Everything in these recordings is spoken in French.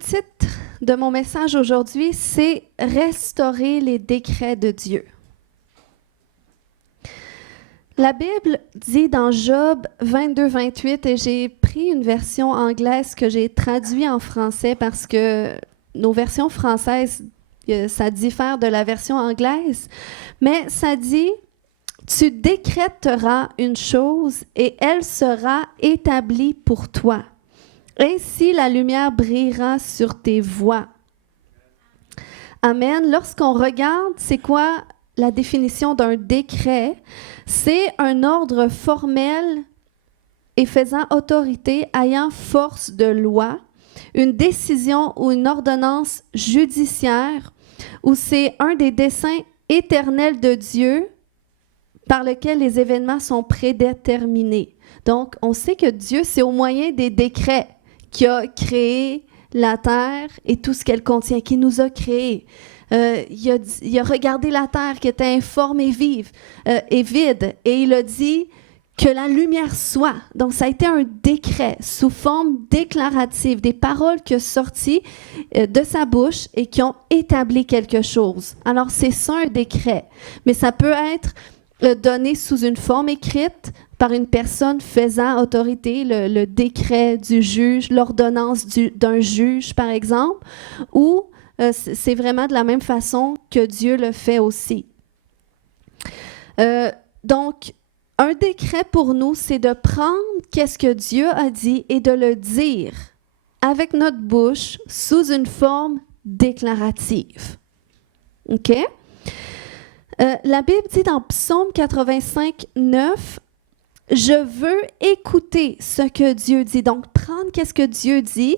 titre de mon message aujourd'hui, c'est « Restaurer les décrets de Dieu ». La Bible dit dans Job 22-28, et j'ai pris une version anglaise que j'ai traduite en français parce que nos versions françaises, ça diffère de la version anglaise, mais ça dit « Tu décrèteras une chose et elle sera établie pour toi. Ainsi la lumière brillera sur tes voies. » Amen. Lorsqu'on regarde, c'est quoi la définition d'un décret? C'est un ordre formel et faisant autorité, ayant force de loi, une décision ou une ordonnance judiciaire, où c'est un des desseins éternels de Dieu par lequel les événements sont prédéterminés. Donc, on sait que Dieu, c'est au moyen des décrets qui a créé la terre et tout ce qu'elle contient, qui nous a créés. Il a regardé la terre qui était informe et vive et vide, et il a dit que la lumière soit. Donc, ça a été un décret sous forme déclarative, des paroles qui sont sorties de sa bouche et qui ont établi quelque chose. Alors, c'est ça un décret, mais ça peut être donné sous une forme écrite par une personne faisant autorité, le décret du juge, l'ordonnance d'un juge, par exemple, ou c'est vraiment de la même façon que Dieu le fait aussi. Donc, un décret pour nous, c'est de prendre qu'est-ce que Dieu a dit et de le dire avec notre bouche sous une forme déclarative. OK? La Bible dit dans Psaume 85, 9, « Je veux écouter ce que Dieu dit. » Donc, prendre qu'est-ce que Dieu dit,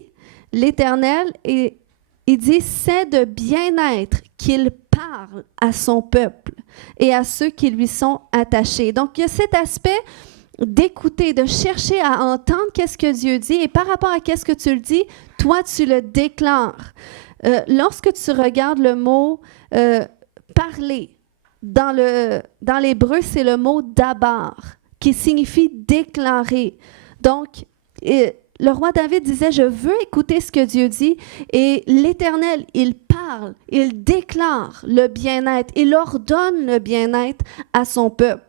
l'Éternel, et il dit « C'est de bien-être qu'il parle à son peuple et à ceux qui lui sont attachés. » Donc, il y a cet aspect d'écouter, de chercher à entendre qu'est-ce que Dieu dit, et par rapport à qu'est-ce que tu le dis, toi, tu le déclares. Lorsque tu regardes le mot « parler », dans l'hébreu, c'est le mot « dabar », qui signifie déclarer. Donc, le roi David disait, je veux écouter ce que Dieu dit, et l'Éternel, il parle, il déclare le bien-être, il ordonne le bien-être à son peuple.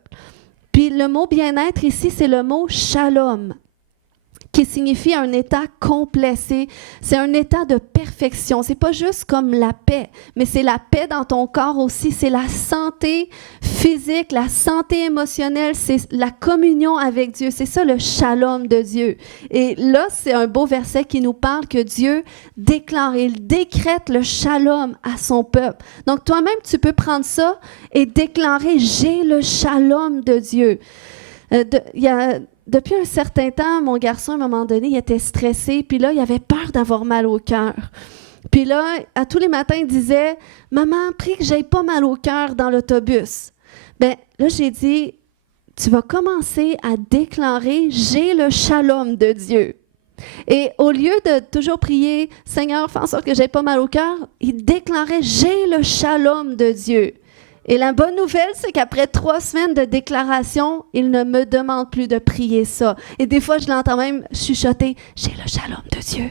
Puis le mot bien-être ici, c'est le mot shalom, qui signifie un état complet. C'est un état de perfection. C'est pas juste comme la paix, mais c'est la paix dans ton corps aussi. C'est la santé physique, la santé émotionnelle, c'est la communion avec Dieu. C'est ça le shalom de Dieu. Et là, c'est un beau verset qui nous parle que Dieu déclare, il décrète le shalom à son peuple. Donc toi-même, tu peux prendre ça et déclarer, j'ai le shalom de Dieu. Depuis un certain temps, mon garçon, à un moment donné, il était stressé, puis là, il avait peur d'avoir mal au cœur. Puis là, à tous les matins, il disait « Maman, prie que j'aie pas mal au cœur dans l'autobus. » Bien, là, j'ai dit « Tu vas commencer à déclarer « J'ai le shalom de Dieu. » Et au lieu de toujours prier « Seigneur, fais en sorte que j'aie pas mal au cœur », il déclarait « J'ai le shalom de Dieu. » Et la bonne nouvelle, c'est qu'après 3 semaines de déclaration, il ne me demande plus de prier ça. Et des fois, je l'entends même chuchoter « J'ai le shalom de Dieu. »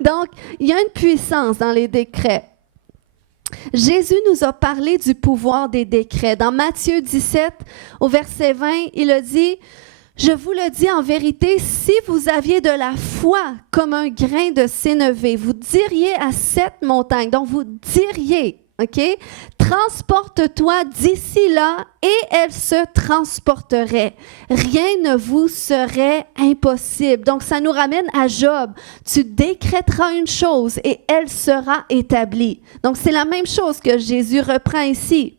Donc, il y a une puissance dans les décrets. Jésus nous a parlé du pouvoir des décrets. Dans Matthieu 17, au verset 20, il a dit « Je vous le dis en vérité, si vous aviez de la foi comme un grain de sénévé, vous diriez à cette montagne, donc vous diriez, OK? Transporte-toi d'ici là et elle se transporterait. Rien ne vous serait impossible. Donc, ça nous ramène à Job. Tu décrèteras une chose et elle sera établie. Donc, c'est la même chose que Jésus reprend ici.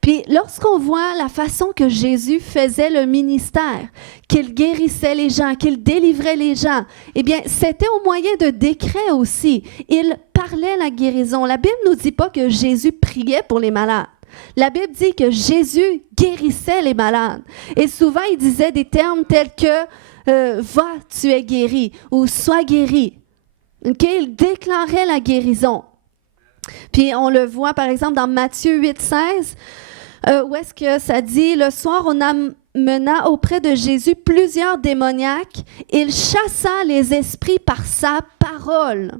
Puis, lorsqu'on voit la façon que Jésus faisait le ministère, qu'il guérissait les gens, qu'il délivrait les gens, eh bien, c'était au moyen de décrets aussi. Il parlait la guérison. La Bible ne nous dit pas que Jésus priait pour les malades. La Bible dit que Jésus guérissait les malades. Et souvent, il disait des termes tels que « Va, tu es guéri » ou « Sois guéri ». Okay? Il déclarait la guérison. Puis, on le voit, par exemple, dans Matthieu 8, 16, où est-ce que ça dit « Le soir, on amena auprès de Jésus plusieurs démoniaques. Il chassa les esprits par sa parole. »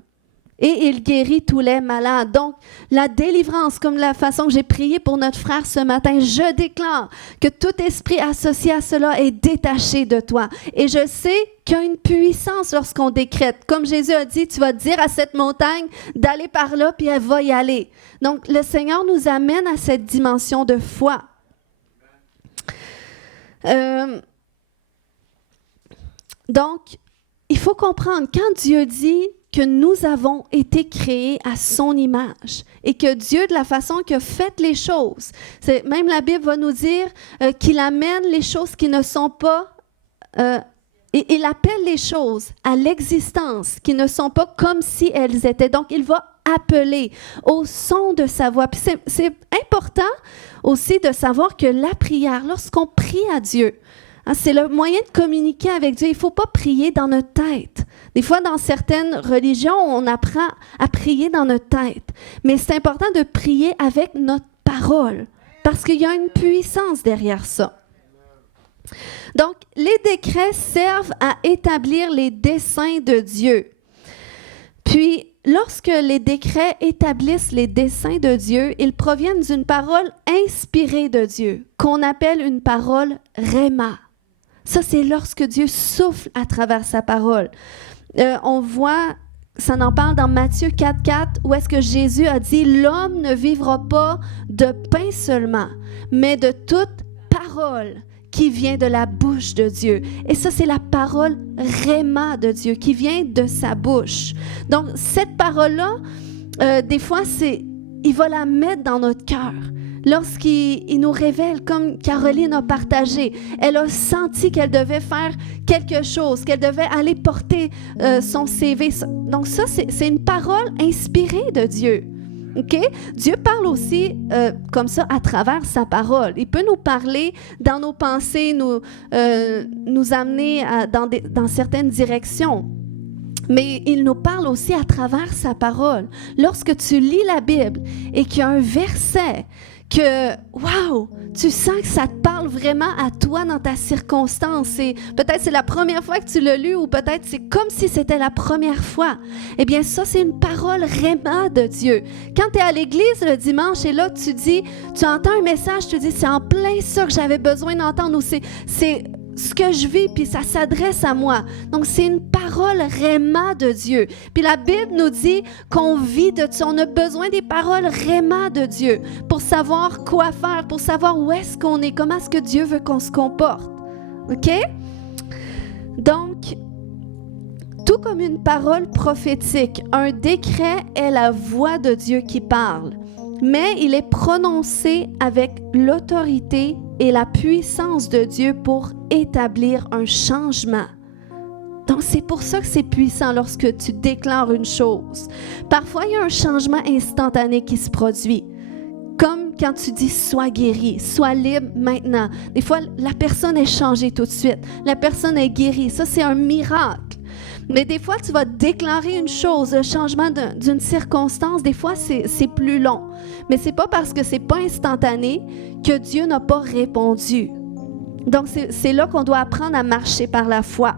et il guérit tous les malades. Donc, la délivrance, comme la façon que j'ai prié pour notre frère ce matin, je déclare que tout esprit associé à cela est détaché de toi. Et je sais qu'il y a une puissance lorsqu'on décrète. Comme Jésus a dit, tu vas dire à cette montagne d'aller par là, puis elle va y aller. Donc, le Seigneur nous amène à cette dimension de foi. Donc, il faut comprendre, quand Dieu dit que nous avons été créés à son image et que Dieu, de la façon qu'il a fait les choses, même la Bible va nous dire qu'il amène les choses qui ne sont pas, et il appelle les choses à l'existence qui ne sont pas comme si elles étaient. Donc, il va appeler au son de sa voix. Puis c'est important aussi de savoir que la prière, lorsqu'on prie à Dieu, c'est le moyen de communiquer avec Dieu. Il ne faut pas prier dans notre tête. Des fois, dans certaines religions, on apprend à prier dans notre tête. Mais c'est important de prier avec notre parole parce qu'il y a une puissance derrière ça. Donc, les décrets servent à établir les desseins de Dieu. Puis, lorsque les décrets établissent les desseins de Dieu, ils proviennent d'une parole inspirée de Dieu, qu'on appelle une parole rhéma. Ça, c'est lorsque Dieu souffle à travers sa parole. On voit, ça en parle dans Matthieu 4,4, où est-ce que Jésus a dit « L'homme ne vivra pas de pain seulement, mais de toute parole qui vient de la bouche de Dieu. » Et ça, c'est la parole rhéma de Dieu qui vient de sa bouche. Donc, cette parole-là, des fois, il va la mettre dans notre cœur. Lorsqu'il nous révèle, comme Caroline a partagé, elle a senti qu'elle devait faire quelque chose, qu'elle devait aller porter son CV. Donc ça, c'est une parole inspirée de Dieu. Okay? Dieu parle aussi comme ça à travers sa parole. Il peut nous parler dans nos pensées, nous amener dans certaines directions. Mais il nous parle aussi à travers sa parole. Lorsque tu lis la Bible et qu'il y a un verset que, wow, tu sens que ça te parle vraiment à toi dans ta circonstance. Et peut-être c'est la première fois que tu l'as lu ou peut-être c'est comme si c'était la première fois. Eh bien, ça, c'est une parole rhéma de Dieu. Quand tu es à l'église le dimanche et là, tu entends un message, tu dis, c'est en plein ça que j'avais besoin d'entendre ou c'est ce que je vis, puis ça s'adresse à moi. Donc, c'est une parole rhéma de Dieu. Puis la Bible nous dit qu'on vit de Dieu. On a besoin des paroles rhéma de Dieu pour savoir quoi faire, pour savoir où est-ce qu'on est, comment est-ce que Dieu veut qu'on se comporte. OK? Donc, tout comme une parole prophétique, un décret est la voix de Dieu qui parle, mais il est prononcé avec l'autorité et la puissance de Dieu pour établir un changement. Donc, c'est pour ça que c'est puissant lorsque tu déclares une chose. Parfois, il y a un changement instantané qui se produit. Comme quand tu dis « sois guéri »,« sois libre maintenant ». Des fois, la personne est changée tout de suite. La personne est guérie. Ça, c'est un miracle. Mais des fois, tu vas déclarer une chose, le changement d'une circonstance, des fois, c'est plus long. Mais ce n'est pas parce que ce n'est pas instantané que Dieu n'a pas répondu. Donc, c'est là qu'on doit apprendre à marcher par la foi.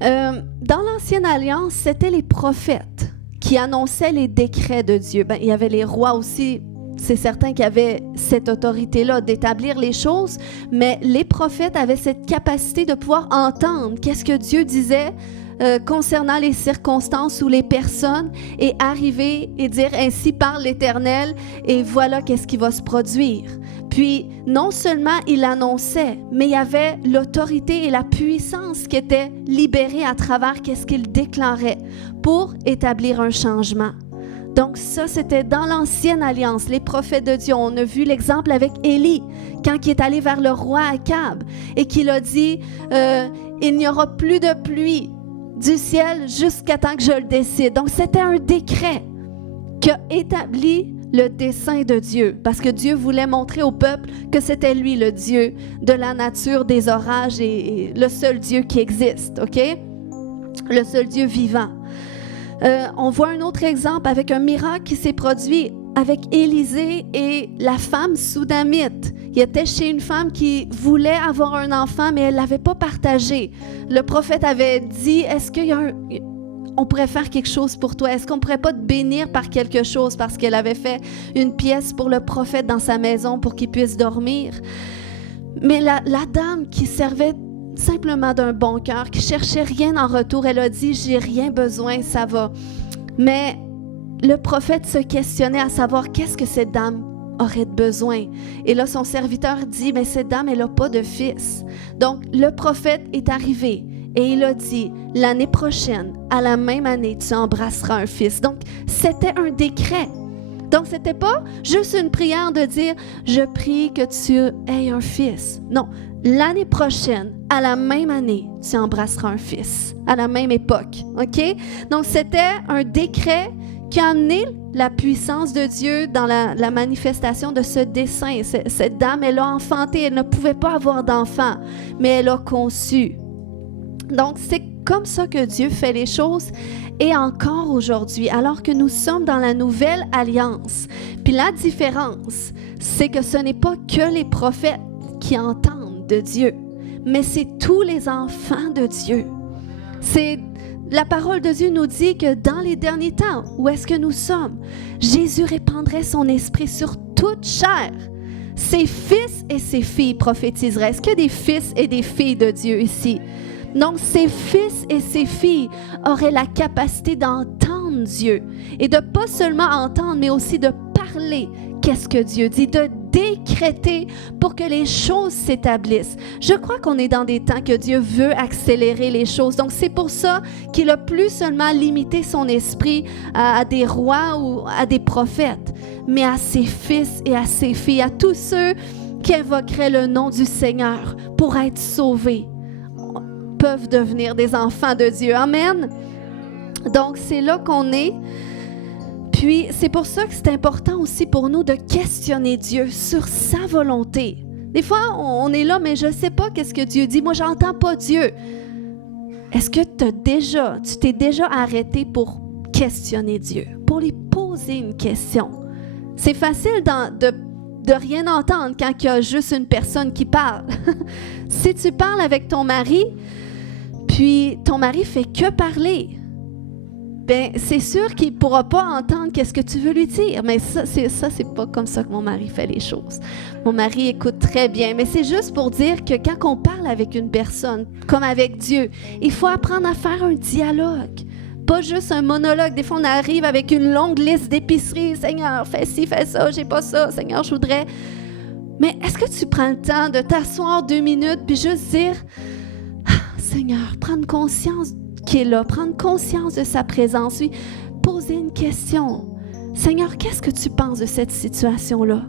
Dans l'Ancienne Alliance, c'était les prophètes qui annonçaient les décrets de Dieu. Il y avait les rois aussi. C'est certain qu'il y avait cette autorité-là d'établir les choses, mais les prophètes avaient cette capacité de pouvoir entendre qu'est-ce que Dieu disait concernant les circonstances ou les personnes et arriver et dire ainsi parle l'Éternel et voilà qu'est-ce qui va se produire. Puis non seulement il annonçait, mais il y avait l'autorité et la puissance qui étaient libérées à travers qu'est-ce qu'il déclarait pour établir un changement. Donc ça, c'était dans l'Ancienne Alliance, les prophètes de Dieu. On a vu l'exemple avec Élie, quand il est allé vers le roi Akab et qu'il a dit « Il n'y aura plus de pluie du ciel jusqu'à temps que je le décide. » Donc c'était un décret qui a établi le dessein de Dieu, parce que Dieu voulait montrer au peuple que c'était lui le Dieu de la nature, des orages et le seul Dieu qui existe, OK? Le seul Dieu vivant. On voit un autre exemple avec un miracle qui s'est produit avec Élisée et la femme soudamite. Il était chez une femme qui voulait avoir un enfant, mais elle ne l'avait pas partagé. Le prophète avait dit, est-ce qu'il y a on pourrait faire quelque chose pour toi? Est-ce qu'on pourrait pas te bénir par quelque chose parce qu'elle avait fait une pièce pour le prophète dans sa maison pour qu'il puisse dormir? Mais la dame qui servait simplement d'un bon cœur, qui cherchait rien en retour, elle a dit, j'ai rien besoin, ça va. Mais le prophète se questionnait à savoir qu'est-ce que cette dame aurait besoin. Et là, son serviteur dit, mais cette dame, elle n'a pas de fils. Donc, le prophète est arrivé et il a dit, l'année prochaine, à la même année, tu embrasseras un fils. Donc, c'était un décret. Donc, ce n'était pas juste une prière de dire, je prie que tu aies un fils. Non, l'année prochaine, à la même année, tu embrasseras un fils, à la même époque. OK? Donc, c'était un décret qui a amené la puissance de Dieu dans la manifestation de ce dessein. Cette dame, elle a enfanté, elle ne pouvait pas avoir d'enfant, mais elle a conçu. Donc, c'est comme ça que Dieu fait les choses. Et encore aujourd'hui, alors que nous sommes dans la nouvelle alliance, puis la différence, c'est que ce n'est pas que les prophètes qui entendent de Dieu, mais c'est tous les enfants de Dieu. La parole de Dieu nous dit que dans les derniers temps, où est-ce que nous sommes? Jésus répandrait son esprit sur toute chair. Ses fils et ses filles prophétiseraient. Est-ce qu'il y a des fils et des filles de Dieu ici? Donc, ses fils et ses filles auraient la capacité d'entendre Dieu et de pas seulement entendre, mais aussi de parler qu'est-ce que Dieu dit, de décréter pour que les choses s'établissent. Je crois qu'on est dans des temps que Dieu veut accélérer les choses. Donc, c'est pour ça qu'il a plus seulement limité son esprit à des rois ou à des prophètes, mais à ses fils et à ses filles, à tous ceux qui invoqueraient le nom du Seigneur pour être sauvés, peuvent devenir des enfants de Dieu. Amen. Donc, c'est là qu'on est. Puis, c'est pour ça que c'est important aussi pour nous de questionner Dieu sur sa volonté. Des fois, on est là, mais je ne sais pas qu'est-ce que Dieu dit. Moi, je n'entends pas Dieu. Est-ce que tu t'es déjà arrêté pour questionner Dieu, pour lui poser une question? C'est facile de rien entendre quand il y a juste une personne qui parle. Si tu parles avec ton mari, puis ton mari fait que parler, ben c'est sûr qu'il ne pourra pas entendre qu'est-ce que tu veux lui dire. Mais ça, c'est pas comme ça que mon mari fait les choses. Mon mari écoute très bien, mais c'est juste pour dire que quand on parle avec une personne, comme avec Dieu, il faut apprendre à faire un dialogue. Pas juste un monologue. Des fois, on arrive avec une longue liste d'épiceries. Seigneur, fais ci, fais ça, j'ai pas ça. Seigneur, je voudrais... Mais est-ce que tu prends le temps de t'asseoir 2 minutes puis juste dire, Seigneur, prendre conscience qu'il est là, prendre conscience de sa présence, lui poser une question. Seigneur, qu'est-ce que tu penses de cette situation-là?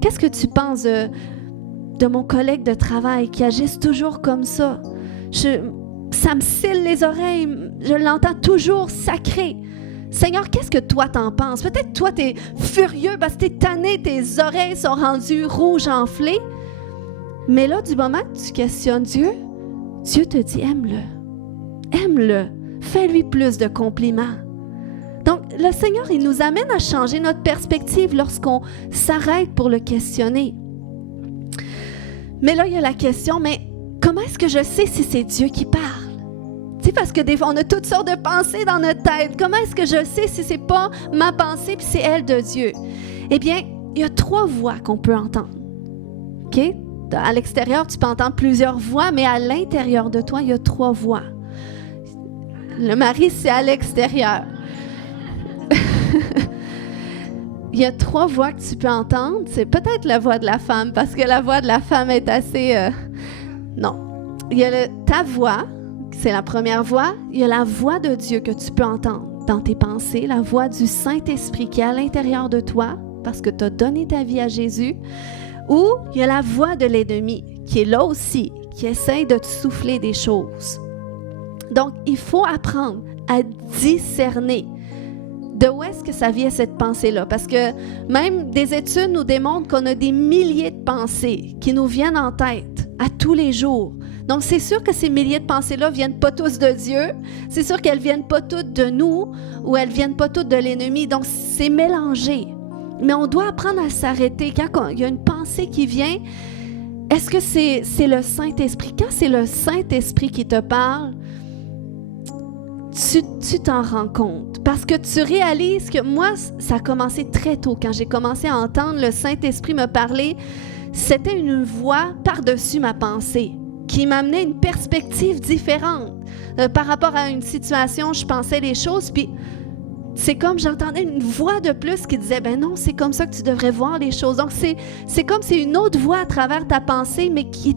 Qu'est-ce que tu penses de mon collègue de travail qui agisse toujours comme ça? Ça me scelle les oreilles, je l'entends toujours sacré. Seigneur, qu'est-ce que toi t'en penses? Peut-être toi t'es furieux parce que t'es tanné, tes oreilles sont rendues rouges, enflées. Mais là, du moment que tu questionnes Dieu, Dieu te dit aime-le. Aime-le. Fais-lui plus de compliments. Donc, le Seigneur, il nous amène à changer notre perspective lorsqu'on s'arrête pour le questionner. Mais là, il y a la question, mais comment est-ce que je sais si c'est Dieu qui parle? Tu sais, parce que des fois, on a toutes sortes de pensées dans notre tête. Comment est-ce que je sais si c'est pas ma pensée puis c'est elle de Dieu? Eh bien, il y a 3 voix qu'on peut entendre. OK? À l'extérieur, tu peux entendre plusieurs voix, mais à l'intérieur de toi, il y a 3 voix. Le mari, c'est à l'extérieur. Il y a 3 voix que tu peux entendre. C'est peut-être la voix de la femme, parce que la voix de la femme est assez... Non. Il y a ta voix, c'est la première voix. Il y a la voix de Dieu que tu peux entendre dans tes pensées, la voix du Saint-Esprit qui est à l'intérieur de toi, parce que tu as donné ta vie à Jésus. Ou il y a la voix de l'ennemi qui est là aussi, qui essaie de te souffler des choses. Donc, il faut apprendre à discerner de où est-ce que ça vient cette pensée-là. Parce que même des études nous démontrent qu'on a des milliers de pensées qui nous viennent en tête à tous les jours. Donc, c'est sûr que ces milliers de pensées-là ne viennent pas tous de Dieu. C'est sûr qu'elles ne viennent pas toutes de nous ou elles ne viennent pas toutes de l'ennemi. Donc, c'est mélangé. Mais on doit apprendre à s'arrêter. Quand il y a une pensée qui vient, est-ce que c'est le Saint-Esprit? Quand c'est le Saint-Esprit qui te parle, tu t'en rends compte. Parce que tu réalises que moi, ça a commencé très tôt. Quand j'ai commencé à entendre le Saint-Esprit me parler, c'était une voix par-dessus ma pensée qui m'amenait une perspective différente. Par rapport à une situation, je pensais les choses, puis c'est comme j'entendais une voix de plus qui disait, ben non, c'est comme ça que tu devrais voir les choses. Donc, c'est comme c'est une autre voix à travers ta pensée, mais qui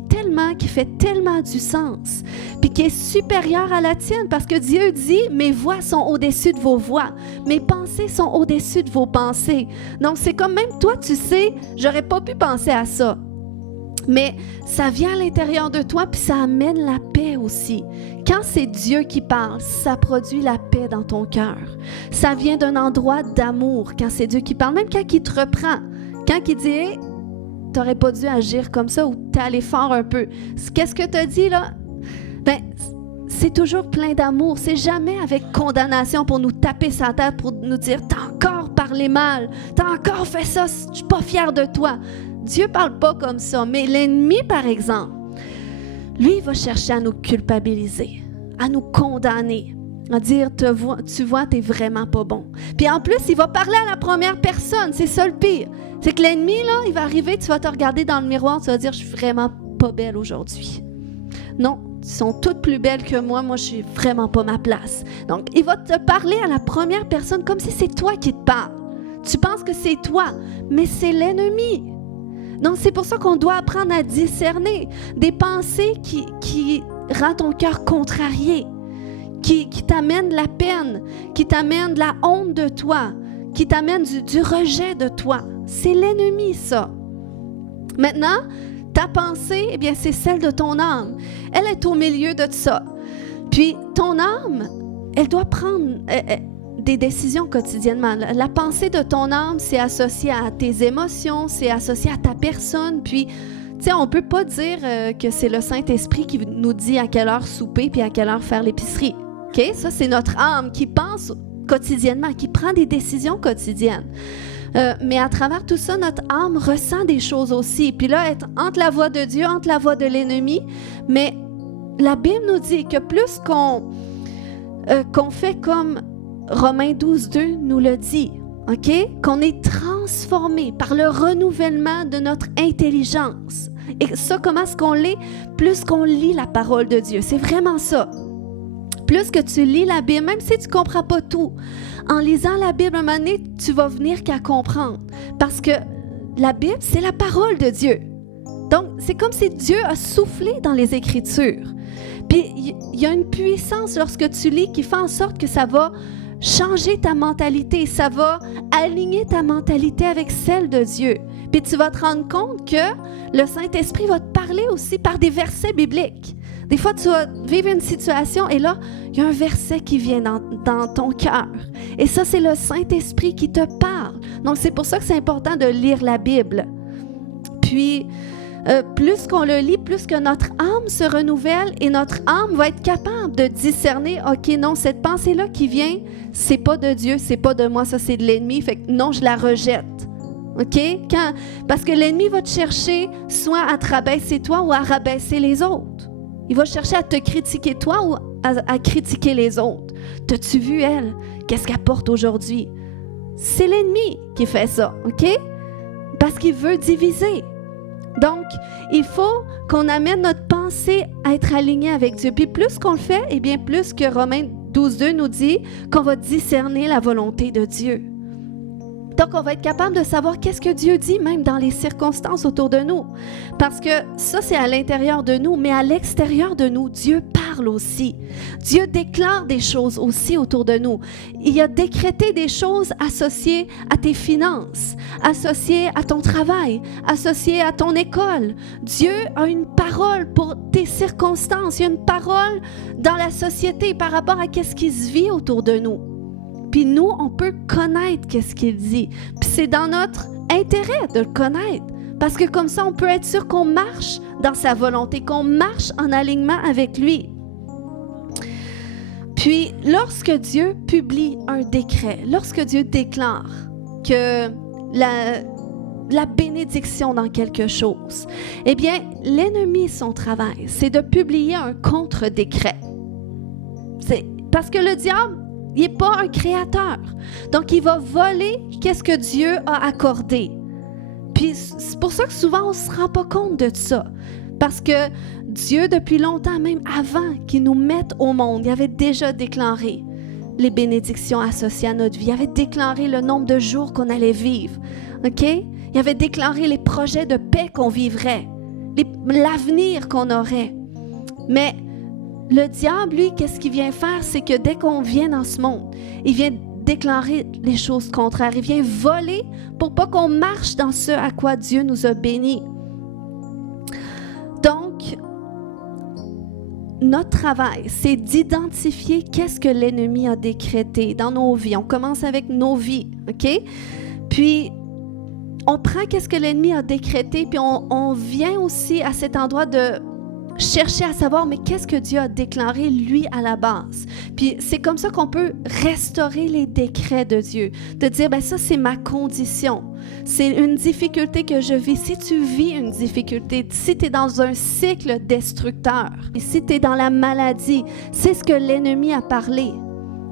fait tellement du sens, puis qui est supérieure à la tienne, parce que Dieu dit, mes voix sont au-dessus de vos voix, mes pensées sont au-dessus de vos pensées. Donc, c'est comme même toi, tu sais, j'aurais pas pu penser à ça. Mais ça vient à l'intérieur de toi, puis ça amène la paix aussi. Quand c'est Dieu qui parle, ça produit la paix dans ton cœur. Ça vient d'un endroit d'amour quand c'est Dieu qui parle, même quand il te reprend. Quand il dit hey, « t'aurais pas dû agir comme ça » ou « t'es allé fort un peu ». Qu'est-ce que t'as dit là? Ben, c'est toujours plein d'amour. C'est jamais avec condamnation pour nous taper sa tête, pour nous dire « t'as encore parlé mal, t'as encore fait ça, je suis pas fier de toi ». Dieu ne parle pas comme ça, mais l'ennemi, par exemple, lui, il va chercher à nous culpabiliser, à nous condamner, à dire, tu vois, tu n'es vraiment pas bon. Puis en plus, il va parler à la première personne, c'est ça le pire. C'est que l'ennemi, là, il va arriver, tu vas te regarder dans le miroir, tu vas dire, je suis vraiment pas belle aujourd'hui. Non, ils sont toutes plus belles que moi je suis vraiment pas ma place. Donc, il va te parler à la première personne comme si c'est toi qui te parle. Tu penses que c'est toi, mais c'est l'ennemi. Donc, c'est pour ça qu'on doit apprendre à discerner des pensées qui rendent ton cœur contrarié, qui t'amènent de la peine, qui t'amènent de la honte de toi, qui t'amènent du rejet de toi. C'est l'ennemi, ça. Maintenant, ta pensée, eh bien, c'est celle de ton âme. Elle est au milieu de ça. Puis, ton âme, elle doit prendre des décisions quotidiennement. La pensée de ton âme, c'est associé à tes émotions, c'est associé à ta personne. Puis, tu sais, on ne peut pas dire que c'est le Saint-Esprit qui nous dit à quelle heure souper puis à quelle heure faire l'épicerie. OK? Ça, c'est notre âme qui pense quotidiennement, qui prend des décisions quotidiennes. Mais à travers tout ça, notre âme ressent des choses aussi. Puis là, être entre la voix de Dieu, entre la voix de l'ennemi. Mais la Bible nous dit que plus qu'on fait comme Romains 12:2 nous le dit, OK? Qu'on est transformé par le renouvellement de notre intelligence. Et ça, comment est-ce qu'on l'est? Plus qu'on lit la parole de Dieu. C'est vraiment ça. Plus que tu lis la Bible, même si tu ne comprends pas tout, en lisant la Bible, à un moment donné, tu vas venir qu'à comprendre. Parce que la Bible, c'est la parole de Dieu. Donc, c'est comme si Dieu a soufflé dans les Écritures. Puis, il y a une puissance lorsque tu lis qui fait en sorte que ça va changer ta mentalité, ça va aligner ta mentalité avec celle de Dieu. Puis tu vas te rendre compte que le Saint-Esprit va te parler aussi par des versets bibliques. Des fois, tu vas vivre une situation et là, il y a un verset qui vient dans ton cœur. Et ça, c'est le Saint-Esprit qui te parle. Donc, c'est pour ça que c'est important de lire la Bible. Puis, plus qu'on le lit, plus que notre âme se renouvelle et notre âme va être capable de discerner, OK, non, cette pensée-là qui vient, c'est pas de Dieu, c'est pas de moi, ça c'est de l'ennemi, fait que non, je la rejette. OK? Parce que l'ennemi va te chercher soit à te rabaisser toi ou à rabaisser les autres. Il va chercher à te critiquer toi ou à critiquer les autres. T'as-tu vu elle? Qu'est-ce qu'elle porte aujourd'hui? C'est l'ennemi qui fait ça, OK? Parce qu'il veut diviser. Donc, il faut qu'on amène notre pensée à être alignée avec Dieu. Puis plus qu'on le fait, eh bien plus que Romains 12:2 nous dit qu'on va discerner la volonté de Dieu. Donc, on va être capable de savoir qu'est-ce que Dieu dit, même dans les circonstances autour de nous. Parce que ça, c'est à l'intérieur de nous, mais à l'extérieur de nous, Dieu parle aussi. Dieu déclare des choses aussi autour de nous. Il a décrété des choses associées à tes finances, associées à ton travail, associées à ton école. Dieu a une parole pour tes circonstances. Il y a une parole dans la société par rapport à qu'est-ce qui se vit autour de nous. Puis nous, on peut connaître qu'est-ce qu'il dit. Puis c'est dans notre intérêt de le connaître. Parce que comme ça, on peut être sûr qu'on marche dans sa volonté, qu'on marche en alignement avec lui. Puis, lorsque Dieu publie un décret, lorsque Dieu déclare que la bénédiction dans quelque chose, eh bien, l'ennemi, son travail, c'est de publier un contre-décret. Parce que le diable, il n'est pas un créateur. Donc, il va voler qu'est-ce que Dieu a accordé. Puis, c'est pour ça que souvent, on ne se rend pas compte de ça. Parce que Dieu, depuis longtemps, même avant qu'il nous mette au monde, il avait déjà déclaré les bénédictions associées à notre vie. Il avait déclaré le nombre de jours qu'on allait vivre. OK? Il avait déclaré les projets de paix qu'on vivrait, l'avenir qu'on aurait. Mais le diable, lui, qu'est-ce qu'il vient faire? C'est que dès qu'on vient dans ce monde, il vient déclarer les choses contraires. Il vient voler pour pas qu'on marche dans ce à quoi Dieu nous a bénis. Donc, notre travail, c'est d'identifier qu'est-ce que l'ennemi a décrété dans nos vies. On commence avec nos vies, OK? Puis, on prend qu'est-ce que l'ennemi a décrété, puis on vient aussi à cet endroit de chercher à savoir, mais qu'est-ce que Dieu a déclaré, lui, à la base. Puis c'est comme ça qu'on peut restaurer les décrets de Dieu. De dire, ben ça, c'est ma condition. C'est une difficulté que je vis. Si tu vis une difficulté, si tu es dans un cycle destructeur, et si tu es dans la maladie, c'est ce que l'ennemi a parlé.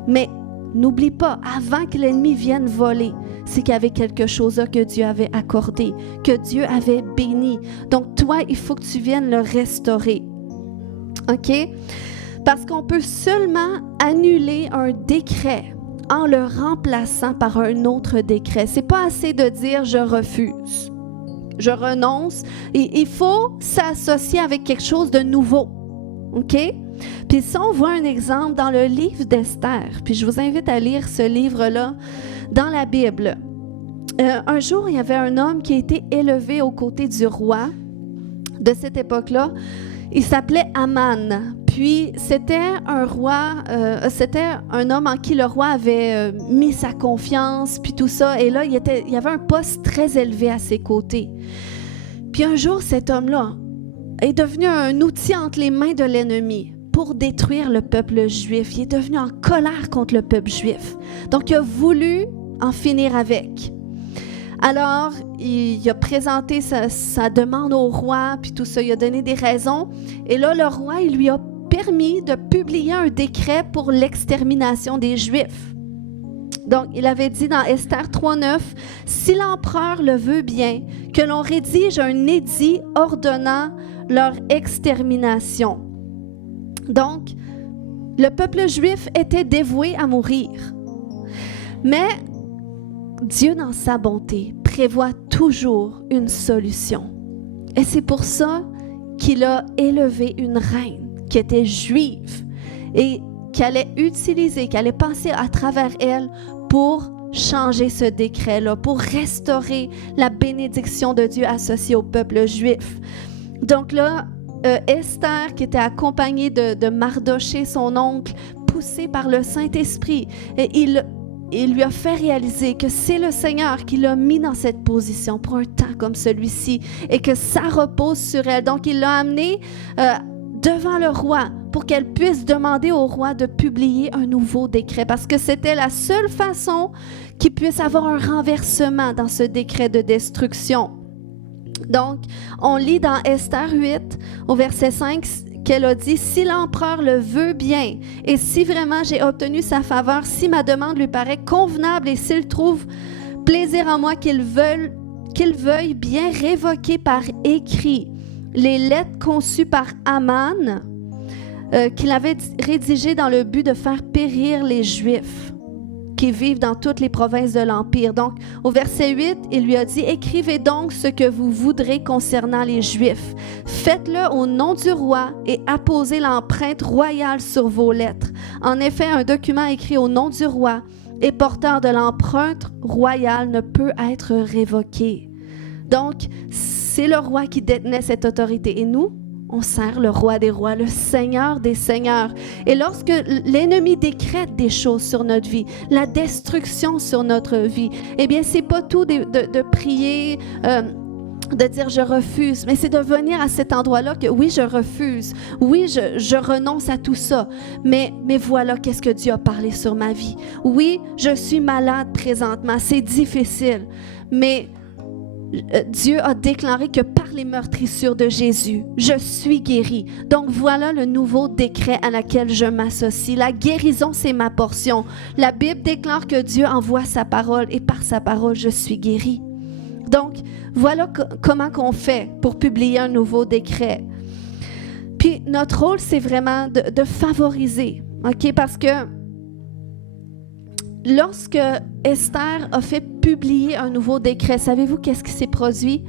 Mais n'oublie pas, avant que l'ennemi vienne voler, c'est qu'il y avait quelque chose là que Dieu avait accordé, que Dieu avait béni. Donc, toi, il faut que tu viennes le restaurer. OK? Parce qu'on peut seulement annuler un décret en le remplaçant par un autre décret. C'est pas assez de dire « je refuse »,« je renonce ». Il faut s'associer avec quelque chose de nouveau. OK? Puis si on voit un exemple dans le livre d'Esther, puis je vous invite à lire ce livre-là dans la Bible. Un jour, il y avait un homme qui a été élevé aux côtés du roi de cette époque-là. Il s'appelait Aman. Puis c'était un roi, c'était un homme en qui le roi avait mis sa confiance, puis tout ça. Et là, il y avait un poste très élevé à ses côtés. Puis un jour, cet homme-là est devenu un outil entre les mains de l'ennemi pour détruire le peuple juif. Il est devenu en colère contre le peuple juif. Donc, il a voulu en finir avec. Alors, il a présenté sa demande au roi, puis tout ça, il a donné des raisons. Et là, le roi, il lui a permis de publier un décret pour l'extermination des Juifs. Donc, il avait dit dans Esther 3:9, « Si l'empereur le veut bien, que l'on rédige un édit ordonnant leur extermination. » Donc, le peuple juif était dévoué à mourir. Mais Dieu, dans sa bonté, prévoit toujours une solution. Et c'est pour ça qu'il a élevé une reine qui était juive et qui allait utiliser, qui allait passer à travers elle pour changer ce décret-là, pour restaurer la bénédiction de Dieu associée au peuple juif. Donc là, Esther, qui était accompagnée de Mardoché, son oncle, poussé par le Saint-Esprit, et il lui a fait réaliser que c'est le Seigneur qui l'a mis dans cette position pour un temps comme celui-ci et que ça repose sur elle. Donc, il l'a amenée devant le roi pour qu'elle puisse demander au roi de publier un nouveau décret parce que c'était la seule façon qu'il puisse avoir un renversement dans ce décret de destruction. Donc, on lit dans Esther 8, au verset 5, qu'elle a dit « Si l'empereur le veut bien, et si vraiment j'ai obtenu sa faveur, si ma demande lui paraît convenable et s'il trouve plaisir en moi qu'il veuille bien révoquer par écrit les lettres conçues par Aman, qu'il avait rédigées dans le but de faire périr les Juifs qui vivent dans toutes les provinces de l'Empire. » Donc, au verset 8, il lui a dit « Écrivez donc ce que vous voudrez concernant les Juifs. Faites-le au nom du roi et apposez l'empreinte royale sur vos lettres. En effet, un document écrit au nom du roi et porteur de l'empreinte royale ne peut être révoqué. » Donc, c'est le roi qui détenait cette autorité. Et nous, on sert le roi des rois, le Seigneur des seigneurs. Et lorsque l'ennemi décrète des choses sur notre vie, la destruction sur notre vie, eh bien, c'est pas tout de prier, de dire je refuse, mais c'est de venir à cet endroit-là que oui, je refuse, oui, je renonce à tout ça, mais voilà qu'est-ce que Dieu a parlé sur ma vie. Oui, je suis malade présentement, c'est difficile, mais Dieu a déclaré que par les meurtrissures de Jésus, je suis guéri. Donc voilà le nouveau décret à laquelle je m'associe. La guérison, c'est ma portion. La Bible déclare que Dieu envoie sa parole et par sa parole, je suis guéri. Donc voilà comment qu'on fait pour publier un nouveau décret. Puis notre rôle, c'est vraiment de favoriser, OK? Parce que lorsque Esther a fait publier un nouveau décret, savez-vous qu'est-ce qui s'est produit?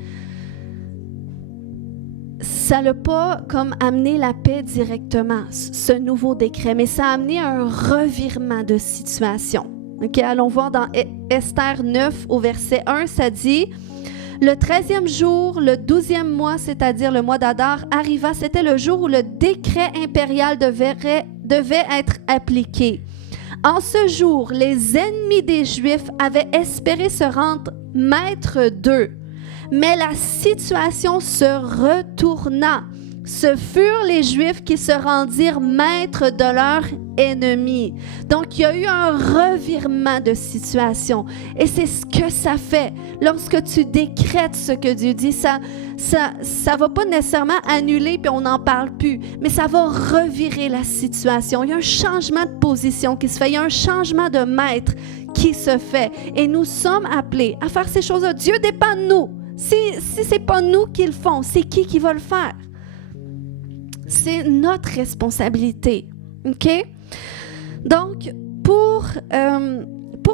Ça n'a pas comme amené la paix directement, ce nouveau décret, mais ça a amené un revirement de situation. Okay, allons voir dans Esther 9 au verset 1, ça dit « Le 13e jour, le 12e mois, c'est-à-dire le mois d'Adar, arriva. C'était le jour où le décret impérial devait être appliqué. En ce jour, les ennemis des Juifs avaient espéré se rendre maîtres d'eux, mais la situation se retourna. Ce furent les Juifs qui se rendirent maîtres de leurs ennemis. » Donc, il y a eu un revirement de situation. Et c'est ce que ça fait. Lorsque tu décrètes ce que Dieu dit, ça va pas nécessairement annuler puis on n'en parle plus, mais ça va revirer la situation. Il y a un changement de position qui se fait. Il y a un changement de maître qui se fait. Et nous sommes appelés à faire ces choses-là. Dieu dépend de nous. Si ce n'est pas nous qui le font, c'est qui va le faire? C'est notre responsabilité, OK? Donc, pour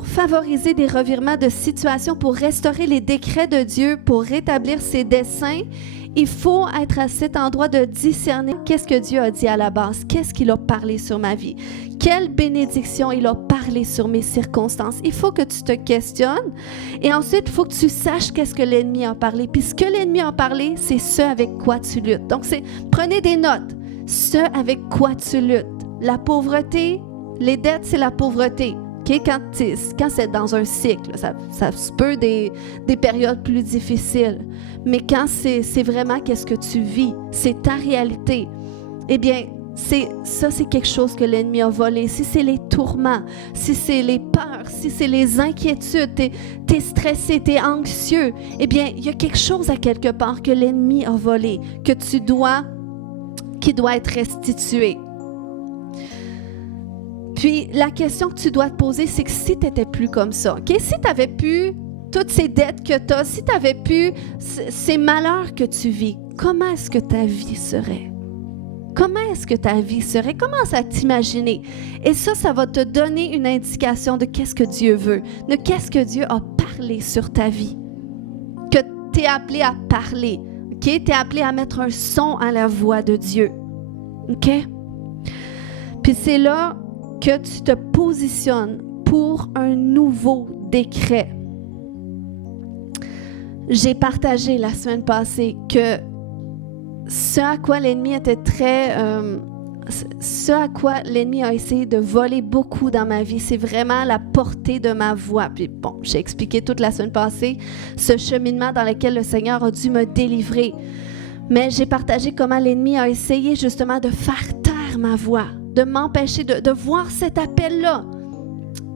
favoriser des revirements de situation, pour restaurer les décrets de Dieu, pour rétablir ses desseins, il faut être à cet endroit de discerner qu'est-ce que Dieu a dit à la base, qu'est-ce qu'il a parlé sur ma vie, quelle bénédiction il a parlé sur mes circonstances. Il faut que tu te questionnes et ensuite, il faut que tu saches qu'est-ce que l'ennemi a parlé. Puis ce que l'ennemi a parlé, c'est ce avec quoi tu luttes. Donc, prenez des notes. Ce avec quoi tu luttes. La pauvreté, les dettes, c'est la pauvreté. Okay? Quand c'est dans un cycle, ça se peut des périodes plus difficiles. Mais quand c'est vraiment qu'est-ce que tu vis, c'est ta réalité, eh bien, c'est quelque chose que l'ennemi a volé. Si c'est les tourments, si c'est les peurs, si c'est les inquiétudes, t'es stressé, t'es anxieux, eh bien, il y a quelque chose à quelque part que l'ennemi a volé, qui doit être restitué. Puis, la question que tu dois te poser, c'est que si tu n'étais plus comme ça, okay? Si tu avais pu, toutes ces dettes que tu as, si tu avais pu, ces malheurs que tu vis, comment est-ce que ta vie serait? Comment est-ce que ta vie serait? Commence à t'imaginer. Et ça va te donner une indication de qu'est-ce que Dieu veut, de qu'est-ce que Dieu a parlé sur ta vie, que tu es appelé à parler, okay? Tu es appelé à mettre un son à la voix de Dieu. OK? Puis c'est là que tu te positionnes pour un nouveau décret. J'ai partagé la semaine passée que ce à quoi l'ennemi était ce à quoi l'ennemi a essayé de voler beaucoup dans ma vie, c'est vraiment la portée de ma voix. Puis bon, j'ai expliqué toute la semaine passée ce cheminement dans lequel le Seigneur a dû me délivrer. Mais j'ai partagé comment l'ennemi a essayé justement de faire taire ma voix, de m'empêcher de voir cet appel-là.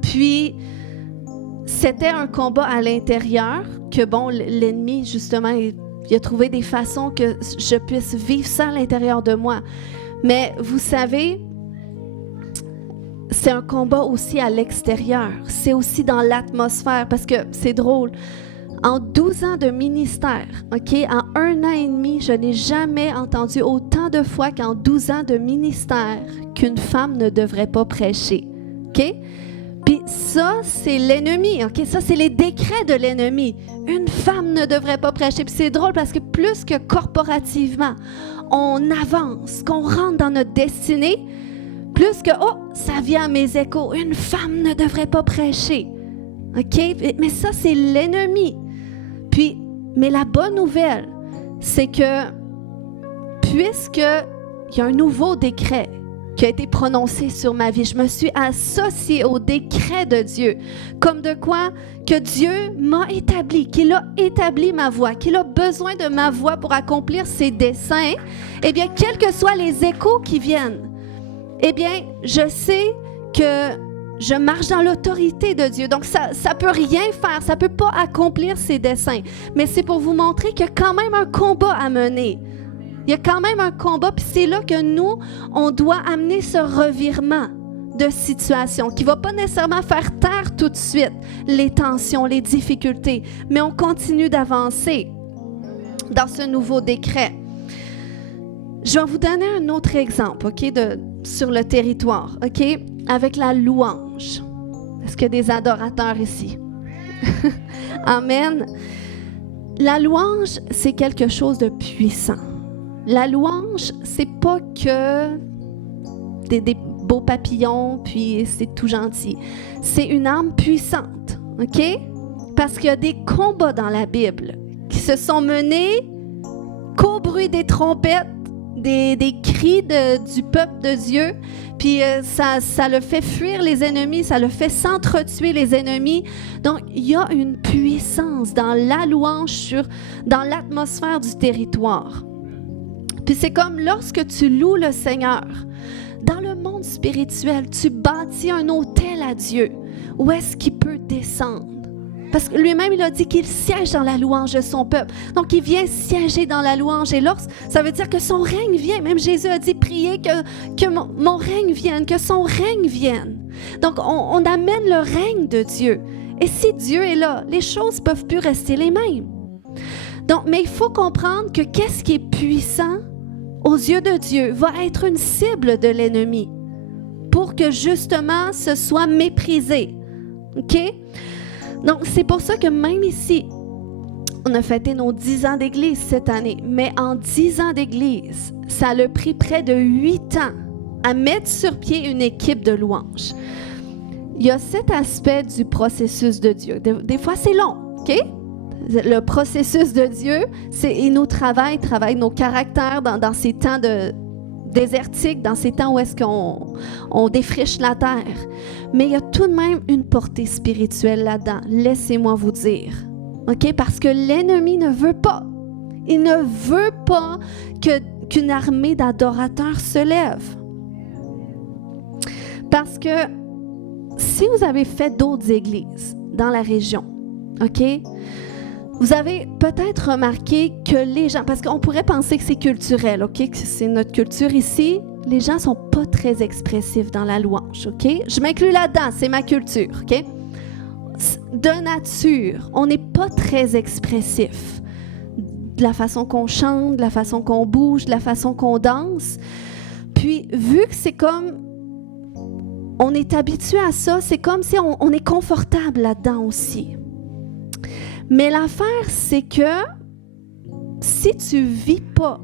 Puis, c'était un combat à l'intérieur que, bon, l'ennemi, justement, il a trouvé des façons que je puisse vivre ça à l'intérieur de moi. Mais vous savez, c'est un combat aussi à l'extérieur. C'est aussi dans l'atmosphère, parce que c'est drôle. En 12 ans de ministère, OK, en 1 an et demi, je n'ai jamais entendu autant de fois qu'en 12 ans de ministère qu'une femme ne devrait pas prêcher. OK? Puis ça, c'est l'ennemi. OK? Ça, c'est les décrets de l'ennemi. Une femme ne devrait pas prêcher. Puis c'est drôle parce que plus que corporativement, on avance, qu'on rentre dans notre destinée, plus que, ça vient à mes échos. Une femme ne devrait pas prêcher. OK? Mais ça, c'est l'ennemi. Puis, mais la bonne nouvelle, c'est que puisqu'il y a un nouveau décret qui a été prononcé sur ma vie, je me suis associée au décret de Dieu, comme de quoi que Dieu m'a établi, qu'il a établi ma voix, qu'il a besoin de ma voix pour accomplir ses desseins. Eh bien, quels que soient les échos qui viennent, eh bien, je sais que Je marche dans l'autorité de Dieu. Donc, ça ne peut rien faire. Ça ne peut pas accomplir ses desseins. Mais c'est pour vous montrer qu'il y a quand même un combat à mener. Il y a quand même un combat. Puis c'est là que nous, on doit amener ce revirement de situation qui ne va pas nécessairement faire taire tout de suite les tensions, les difficultés. Mais on continue d'avancer dans ce nouveau décret. Je vais vous donner un autre exemple, OK, sur le territoire, OK, avec la louange. Est-ce qu'il y a des adorateurs ici? Amen. La louange, c'est quelque chose de puissant. La louange, c'est pas que des beaux papillons, puis c'est tout gentil. C'est une arme puissante, OK? Parce qu'il y a des combats dans la Bible qui se sont menés qu'au bruit des trompettes, des cris du peuple de Dieu, puis ça le fait fuir les ennemis, ça le fait s'entretuer les ennemis. Donc, il y a une puissance dans la louange, dans l'atmosphère du territoire. Puis c'est comme lorsque tu loues le Seigneur, dans le monde spirituel, tu bâtis un autel à Dieu. Où est-ce qu'il peut descendre? Parce que lui-même, il a dit qu'il siège dans la louange de son peuple. Donc, il vient siéger dans la louange. Et ça veut dire que son règne vient. Même Jésus a dit, priez que mon règne vienne, que son règne vienne. Donc, on amène le règne de Dieu. Et si Dieu est là, les choses ne peuvent plus rester les mêmes. Donc, mais il faut comprendre que qu'est-ce qui est puissant aux yeux de Dieu va être une cible de l'ennemi pour que justement ce soit méprisé. OK? Donc, c'est pour ça que même ici, on a fêté nos 10 ans d'église cette année. Mais en 10 ans d'église, ça a pris près de 8 ans à mettre sur pied une équipe de louanges. Il y a cet aspect du processus de Dieu. Des fois, c'est long, OK? Le processus de Dieu, il nous travaille nos caractères dans ces temps désertiques, dans ces temps où est-ce qu'on défriche la terre. Mais il y a tout de même une portée spirituelle là-dedans. Laissez-moi vous dire. OK? Parce que l'ennemi ne veut pas. Il ne veut pas qu'une armée d'adorateurs se lève. Parce que si vous avez fait d'autres églises dans la région, OK? Vous avez peut-être remarqué que les gens, parce qu'on pourrait penser que c'est culturel, OK? Que c'est notre culture ici, les gens ne sont pas très expressifs dans la louange, OK? Je m'inclus là-dedans, c'est ma culture, OK? De nature, on n'est pas très expressif. De la façon qu'on chante, de la façon qu'on bouge, de la façon qu'on danse. Puis, vu que c'est comme, on est habitué à ça, c'est comme si on est confortable là-dedans aussi. Mais l'affaire, c'est que si tu ne vis pas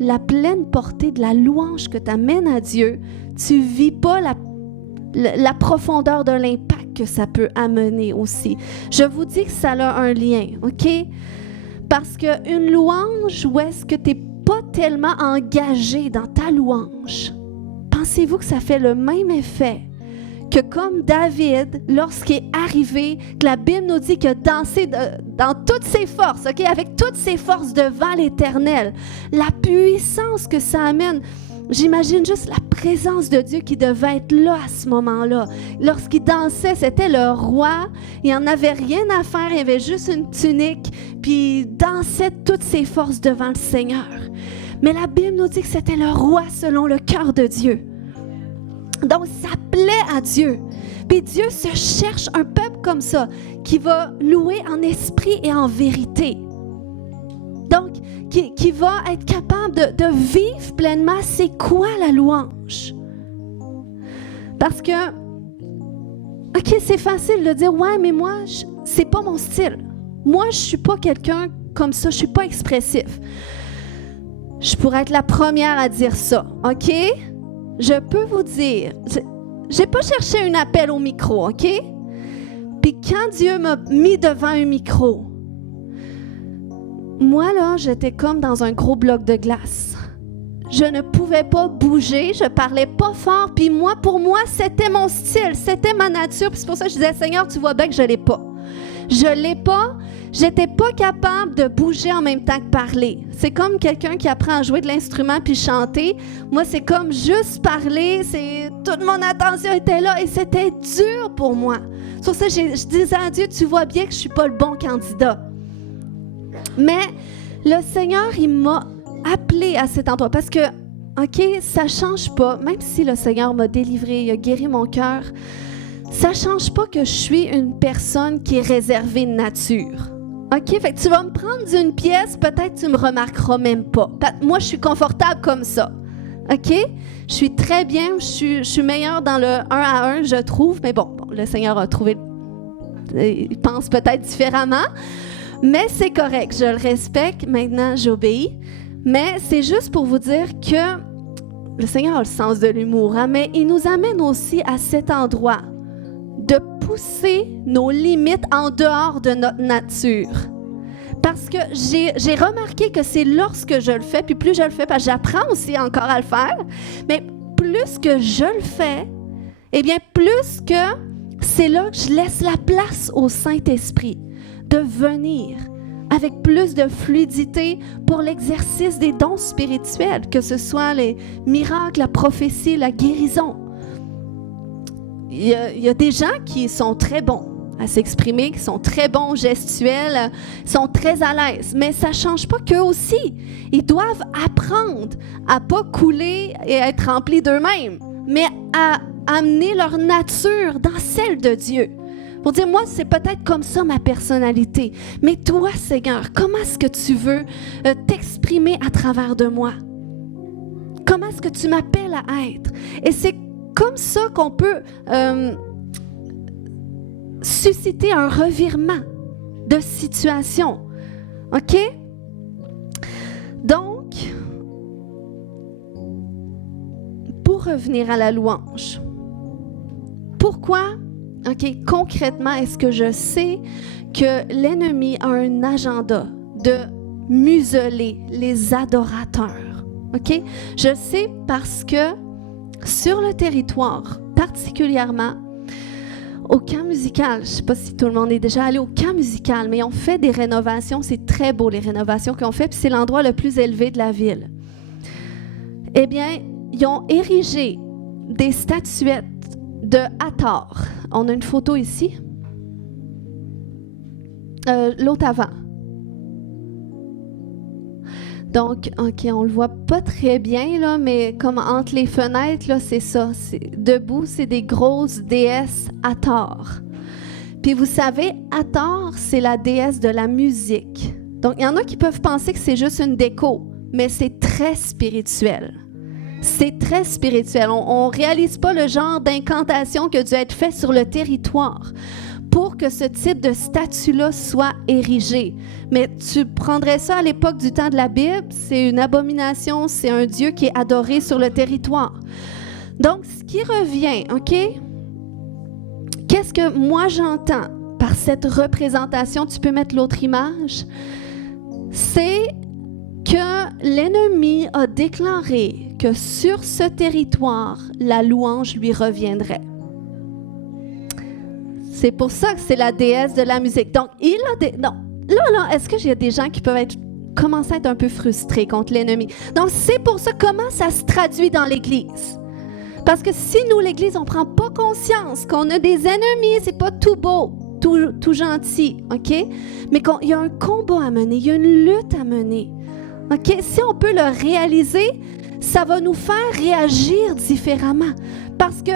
la pleine portée de la louange que tu amènes à Dieu, tu ne vis pas la profondeur de l'impact que ça peut amener aussi. Je vous dis que ça a un lien, OK? Parce qu'une louange où est-ce que tu n'es pas tellement engagé dans ta louange, pensez-vous que ça fait le même effet que comme David, lorsqu'il est arrivé, que la Bible nous dit qu'il a dansé dans toutes ses forces, OK, avec toutes ses forces devant l'Éternel, la puissance que ça amène, j'imagine juste la présence de Dieu qui devait être là à ce moment-là. Lorsqu'il dansait, c'était le roi, il n'en avait rien à faire, il avait juste une tunique, puis il dansait toutes ses forces devant le Seigneur. Mais la Bible nous dit que c'était le roi selon le cœur de Dieu. Donc, ça plaît à Dieu. Puis Dieu se cherche un peuple comme ça, qui va louer en esprit et en vérité. Donc, qui va être capable de vivre pleinement c'est quoi la louange. Parce que, OK, c'est facile de dire, ouais, mais moi, c'est pas mon style. Moi, je suis pas quelqu'un comme ça, je suis pas expressif. Je pourrais être la première à dire ça, OK? Je peux vous dire, j'ai pas cherché un appel au micro, OK? Puis quand Dieu m'a mis devant un micro, moi, là, j'étais comme dans un gros bloc de glace. Je ne pouvais pas bouger, je parlais pas fort, puis pour moi, c'était mon style, c'était ma nature. Puis c'est pour ça que je disais, Seigneur, tu vois bien que je l'ai pas. Je l'ai pas. J'étais pas capable de bouger en même temps que parler. C'est comme quelqu'un qui apprend à jouer de l'instrument puis chanter. Moi, c'est comme juste parler. Toute mon attention était là et c'était dur pour moi. Sur ça, je disais à Dieu, tu vois bien que je suis pas le bon candidat. Mais le Seigneur, il m'a appelé à cet endroit parce que, OK, ça change pas. Même si le Seigneur m'a délivré, il a guéri mon cœur, ça change pas que je suis une personne qui est réservée de nature. OK? Fait que tu vas me prendre d'une pièce, peut-être tu me remarqueras même pas. Moi, je suis confortable comme ça. OK? Je suis très bien, je suis meilleure dans le 1 à 1, je trouve. Mais bon, le Seigneur a trouvé... Il pense peut-être différemment. Mais c'est correct, je le respecte. Maintenant, j'obéis. Mais c'est juste pour vous dire que le Seigneur a le sens de l'humour, hein? Mais il nous amène aussi à cet endroit de pousser nos limites en dehors de notre nature. Parce que j'ai remarqué que c'est lorsque je le fais, puis plus je le fais, parce que j'apprends aussi encore à le faire, mais plus que je le fais, eh bien plus que c'est là que je laisse la place au Saint-Esprit de venir avec plus de fluidité pour l'exercice des dons spirituels, que ce soit les miracles, la prophétie, la guérison. Il y a des gens qui sont très bons à s'exprimer, qui sont très bons gestuels, sont très à l'aise. Mais ça ne change pas qu'eux aussi. Ils doivent apprendre à ne pas couler et être remplis d'eux-mêmes, mais à amener leur nature dans celle de Dieu. Pour dire, moi, c'est peut-être comme ça ma personnalité. Mais toi, Seigneur, comment est-ce que tu veux t'exprimer à travers de moi? Comment est-ce que tu m'appelles à être? Et c'est comme ça qu'on peut susciter un revirement de situation. OK? Donc, pour revenir à la louange, pourquoi, OK, concrètement, est-ce que je sais que l'ennemi a un agenda de museler les adorateurs? OK? Je sais parce que sur le territoire, particulièrement au camp musical, je ne sais pas si tout le monde est déjà allé au camp musical, mais on fait des rénovations, c'est très beau les rénovations qu'on fait, puis c'est l'endroit le plus élevé de la ville. Eh bien, ils ont érigé des statuettes de Hathor. On a une photo ici. L'autre avant. Donc, OK, on le voit pas très bien, là, mais comme entre les fenêtres, là, c'est ça. Debout, c'est des grosses déesses Hathor. Puis vous savez, Hathor, c'est la déesse de la musique. Donc, il y en a qui peuvent penser que c'est juste une déco, mais c'est très spirituel. C'est très spirituel. On ne réalise pas le genre d'incantation qui a dû être fait sur le territoire pour que ce type de statue-là soit érigé. Mais tu prendrais ça à l'époque du temps de la Bible, c'est une abomination, c'est un Dieu qui est adoré sur le territoire. Donc, ce qui revient, OK? Qu'est-ce que moi j'entends par cette représentation? Tu peux mettre l'autre image. C'est que l'ennemi a déclaré que sur ce territoire, la louange lui reviendrait. C'est pour ça que c'est la déesse de la musique. Donc, non. Là, est-ce qu'il y a des gens qui peuvent commencer à être un peu frustrés contre l'ennemi? Donc, c'est pour ça comment ça se traduit dans l'Église. Parce que si nous, l'Église, on ne prend pas conscience qu'on a des ennemis, c'est pas tout beau, tout gentil, OK? Mais il y a un combat à mener, il y a une lutte à mener. OK? Si on peut le réaliser, ça va nous faire réagir différemment. Parce que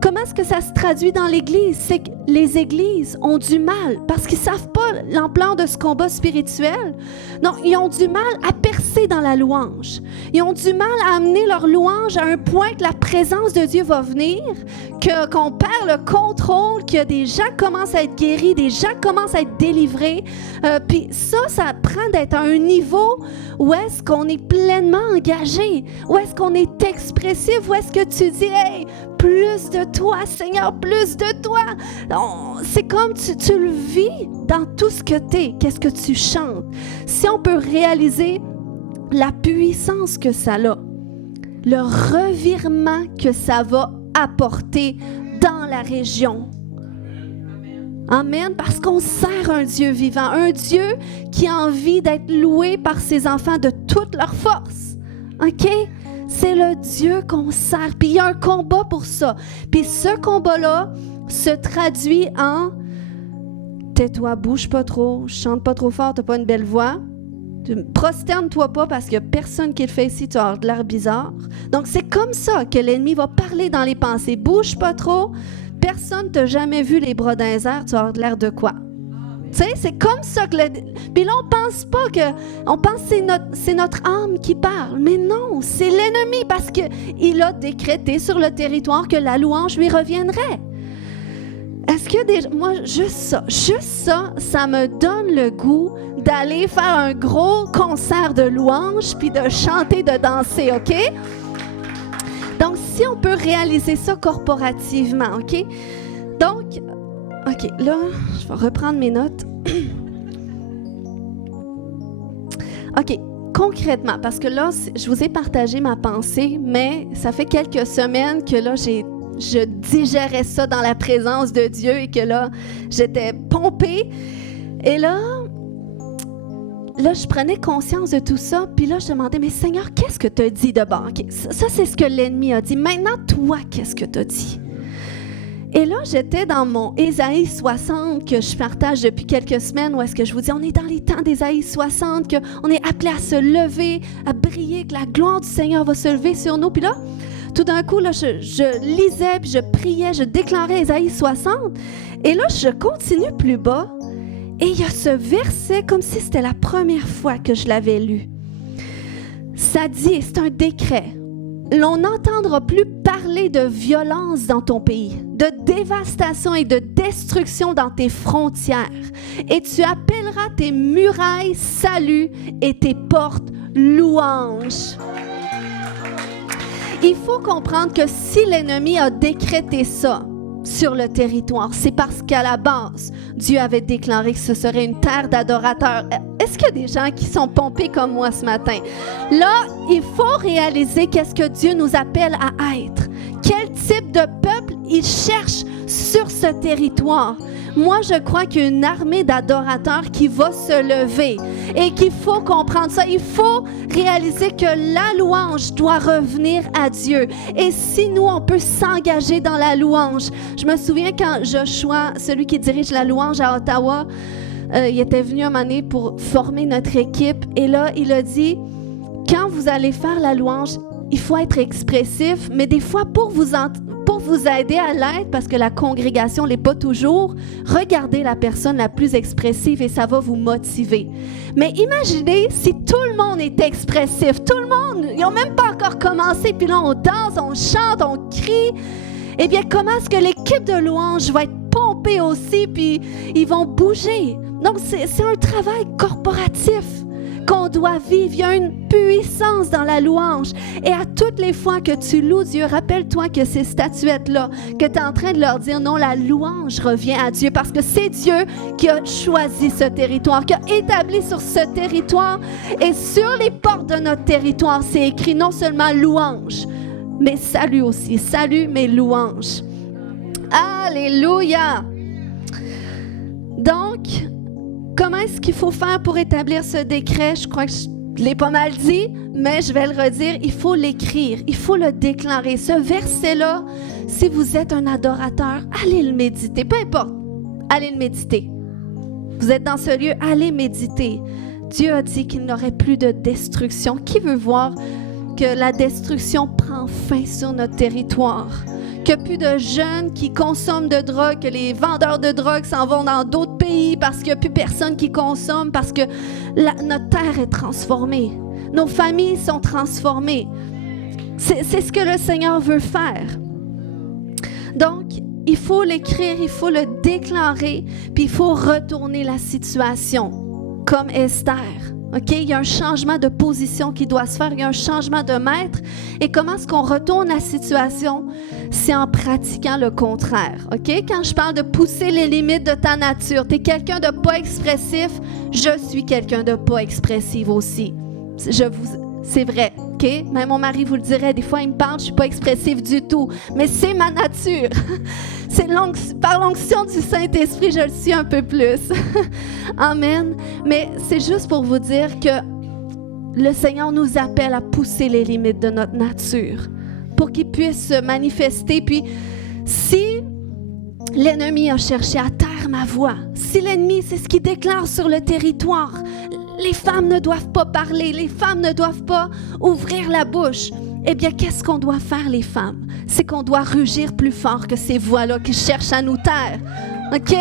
comment est-ce que ça se traduit dans l'Église? C'est que les églises ont du mal parce qu'ils ne savent pas l'ampleur de ce combat spirituel. Non, ils ont du mal à percer dans la louange. Ils ont du mal à amener leur louange à un point que la présence de Dieu va venir, qu'on perd le contrôle, que des gens commencent à être guéris, des gens commencent à être délivrés. Puis ça prend d'être à un niveau où est-ce qu'on est pleinement engagé, où est-ce qu'on est expressif, où est-ce que tu dis « Hey, plus de toi, Seigneur, plus de toi. » C'est comme tu le vis dans tout ce que tu es, qu'est-ce que tu chantes. Si on peut réaliser la puissance que ça a, le revirement que ça va apporter dans la région. Amen, parce qu'on sert un Dieu vivant, un Dieu qui a envie d'être loué par ses enfants de toute leur force. OK? C'est le Dieu qu'on sert, puis il y a un combat pour ça. Puis ce combat-là se traduit en « tais-toi, bouge pas trop, chante pas trop fort, t'as pas une belle voix. Prosterne-toi pas parce qu'il n'y a personne qui le fait ici, tu as de l'air bizarre. » Donc c'est comme ça que l'ennemi va parler dans les pensées. « Bouge pas trop. Personne t'a jamais vu les bras dans les airs, tu as l'air de quoi? » Tu sais, c'est comme ça que... Puis là, on pense pas que... On pense que c'est notre âme qui parle. Mais non, c'est l'ennemi parce qu'il a décrété sur le territoire que la louange lui reviendrait. Est-ce que moi, juste ça, ça me donne le goût d'aller faire un gros concert de louange puis de chanter, de danser, OK? Donc, si on peut réaliser ça corporativement, OK? Donc, OK, là, je vais reprendre mes notes. OK, concrètement, parce que là, je vous ai partagé ma pensée, mais ça fait quelques semaines que là, je digérais ça dans la présence de Dieu et que là, j'étais pompée. Et là, je prenais conscience de tout ça, puis là, je demandais, mais Seigneur, qu'est-ce que tu as dit de bon? Okay, ça, c'est ce que l'ennemi a dit. Maintenant, toi, qu'est-ce que tu as dit? Et là, j'étais dans mon Ésaïe 60 que je partage depuis quelques semaines, où est-ce que je vous dis, on est dans les temps d'Ésaïe 60, qu'on est appelé à se lever, à briller, que la gloire du Seigneur va se lever sur nous. Puis là, tout d'un coup, là, je lisais, puis je priais, je déclarais Ésaïe 60. Et là, je continue plus bas. Et il y a ce verset, comme si c'était la première fois que je l'avais lu. Ça dit, c'est un décret. L'on n'entendra plus parler de violence dans ton pays, de dévastation et de destruction dans tes frontières. Et tu appelleras tes murailles salut et tes portes louange. Il faut comprendre que si l'ennemi a décrété ça sur le territoire, c'est parce qu'à la base, Dieu avait déclaré que ce serait une terre d'adorateurs. Est-ce qu'il y a des gens qui sont pompés comme moi ce matin? Là, il faut réaliser qu'est-ce que Dieu nous appelle à être. Quel type de peuple il cherche sur ce territoire. Moi, je crois qu'il y a une armée d'adorateurs qui va se lever et qu'il faut comprendre ça. Il faut réaliser que la louange doit revenir à Dieu. Et si nous, on peut s'engager dans la louange. Je me souviens quand Joshua, celui qui dirige la louange à Ottawa, il était venu un moment donné pour former notre équipe. Et là, il a dit, quand vous allez faire la louange, il faut être expressif, mais des fois, pour vous aider à l'être, parce que la congrégation ne l'est pas toujours, regardez la personne la plus expressive et ça va vous motiver. Mais imaginez si tout le monde est expressif, tout le monde, ils n'ont même pas encore commencé, puis là on danse, on chante, on crie. Eh bien, comment est-ce que l'équipe de louange va être pompée aussi, puis ils vont bouger? Donc, c'est un travail corporatif qu'on doit vivre. Il y a une puissance dans la louange. Et à toutes les fois que tu loues Dieu, rappelle-toi que ces statuettes-là, que tu es en train de leur dire non, la louange revient à Dieu parce que c'est Dieu qui a choisi ce territoire, qui a établi sur ce territoire et sur les portes de notre territoire, c'est écrit non seulement louange, mais salut aussi. Salut, mais louange. Alléluia! Donc, comment est-ce qu'il faut faire pour établir ce décret? Je crois que je l'ai pas mal dit, mais je vais le redire. Il faut l'écrire, il faut le déclarer. Ce verset-là, si vous êtes un adorateur, allez le méditer. Peu importe, allez le méditer. Vous êtes dans ce lieu, allez méditer. Dieu a dit qu'il n'aurait plus de destruction. Qui veut voir que la destruction prend fin sur notre territoire? Qu'il n'y a plus de jeunes qui consomment de drogue, que les vendeurs de drogue s'en vont dans d'autres pays parce qu'il n'y a plus personne qui consomme, parce que notre terre est transformée. Nos familles sont transformées. C'est ce que le Seigneur veut faire. Donc, il faut l'écrire, il faut le déclarer, puis il faut retourner la situation, comme Esther. OK? Il y a un changement de position qui doit se faire, il y a un changement de maître. Et comment est-ce qu'on retourne la situation? C'est en pratiquant le contraire. OK? Quand je parle de pousser les limites de ta nature, tu es quelqu'un de pas expressif, je suis quelqu'un de pas expressif aussi. C'est vrai. OK? Même mon mari vous le dirait, des fois il me parle, je suis pas expressif du tout. Mais c'est ma nature. Par l'onction du Saint-Esprit, je le suis un peu plus. Amen. Mais c'est juste pour vous dire que le Seigneur nous appelle à pousser les limites de notre nature pour qu'il puisse se manifester. Puis, si l'ennemi a cherché à taire ma voix, si l'ennemi, c'est ce qu'il déclare sur le territoire, les femmes ne doivent pas parler, les femmes ne doivent pas ouvrir la bouche, eh bien, qu'est-ce qu'on doit faire, les femmes? C'est qu'on doit rugir plus fort que ces voix-là qui cherchent à nous taire. OK?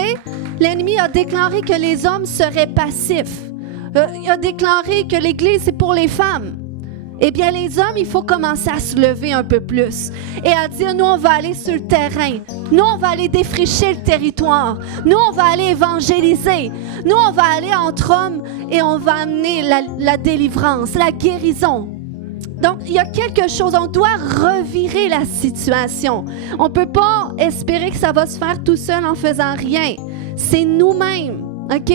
L'ennemi a déclaré que les hommes seraient passifs. Il a déclaré que l'Église, c'est pour les femmes. Eh bien, les hommes, il faut commencer à se lever un peu plus et à dire, nous, on va aller sur le terrain. Nous, on va aller défricher le territoire. Nous, on va aller évangéliser. Nous, on va aller entre hommes et on va amener la délivrance, la guérison. Donc, il y a quelque chose, on doit revirer la situation. On ne peut pas espérer que ça va se faire tout seul en faisant rien. C'est nous-mêmes, OK?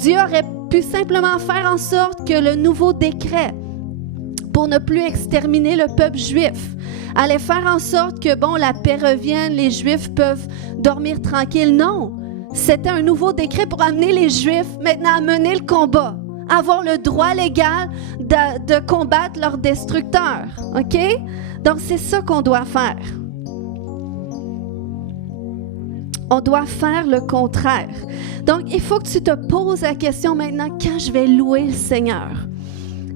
Dieu aurait pu simplement faire en sorte que le nouveau décret pour ne plus exterminer le peuple juif allait faire en sorte que, la paix revienne, les Juifs peuvent dormir tranquilles. Non, c'était un nouveau décret pour amener les Juifs maintenant à mener le combat, avoir le droit légal de combattre leurs destructeurs. OK? Donc, c'est ça qu'on doit faire. On doit faire le contraire. Donc, il faut que tu te poses la question maintenant, quand je vais louer le Seigneur?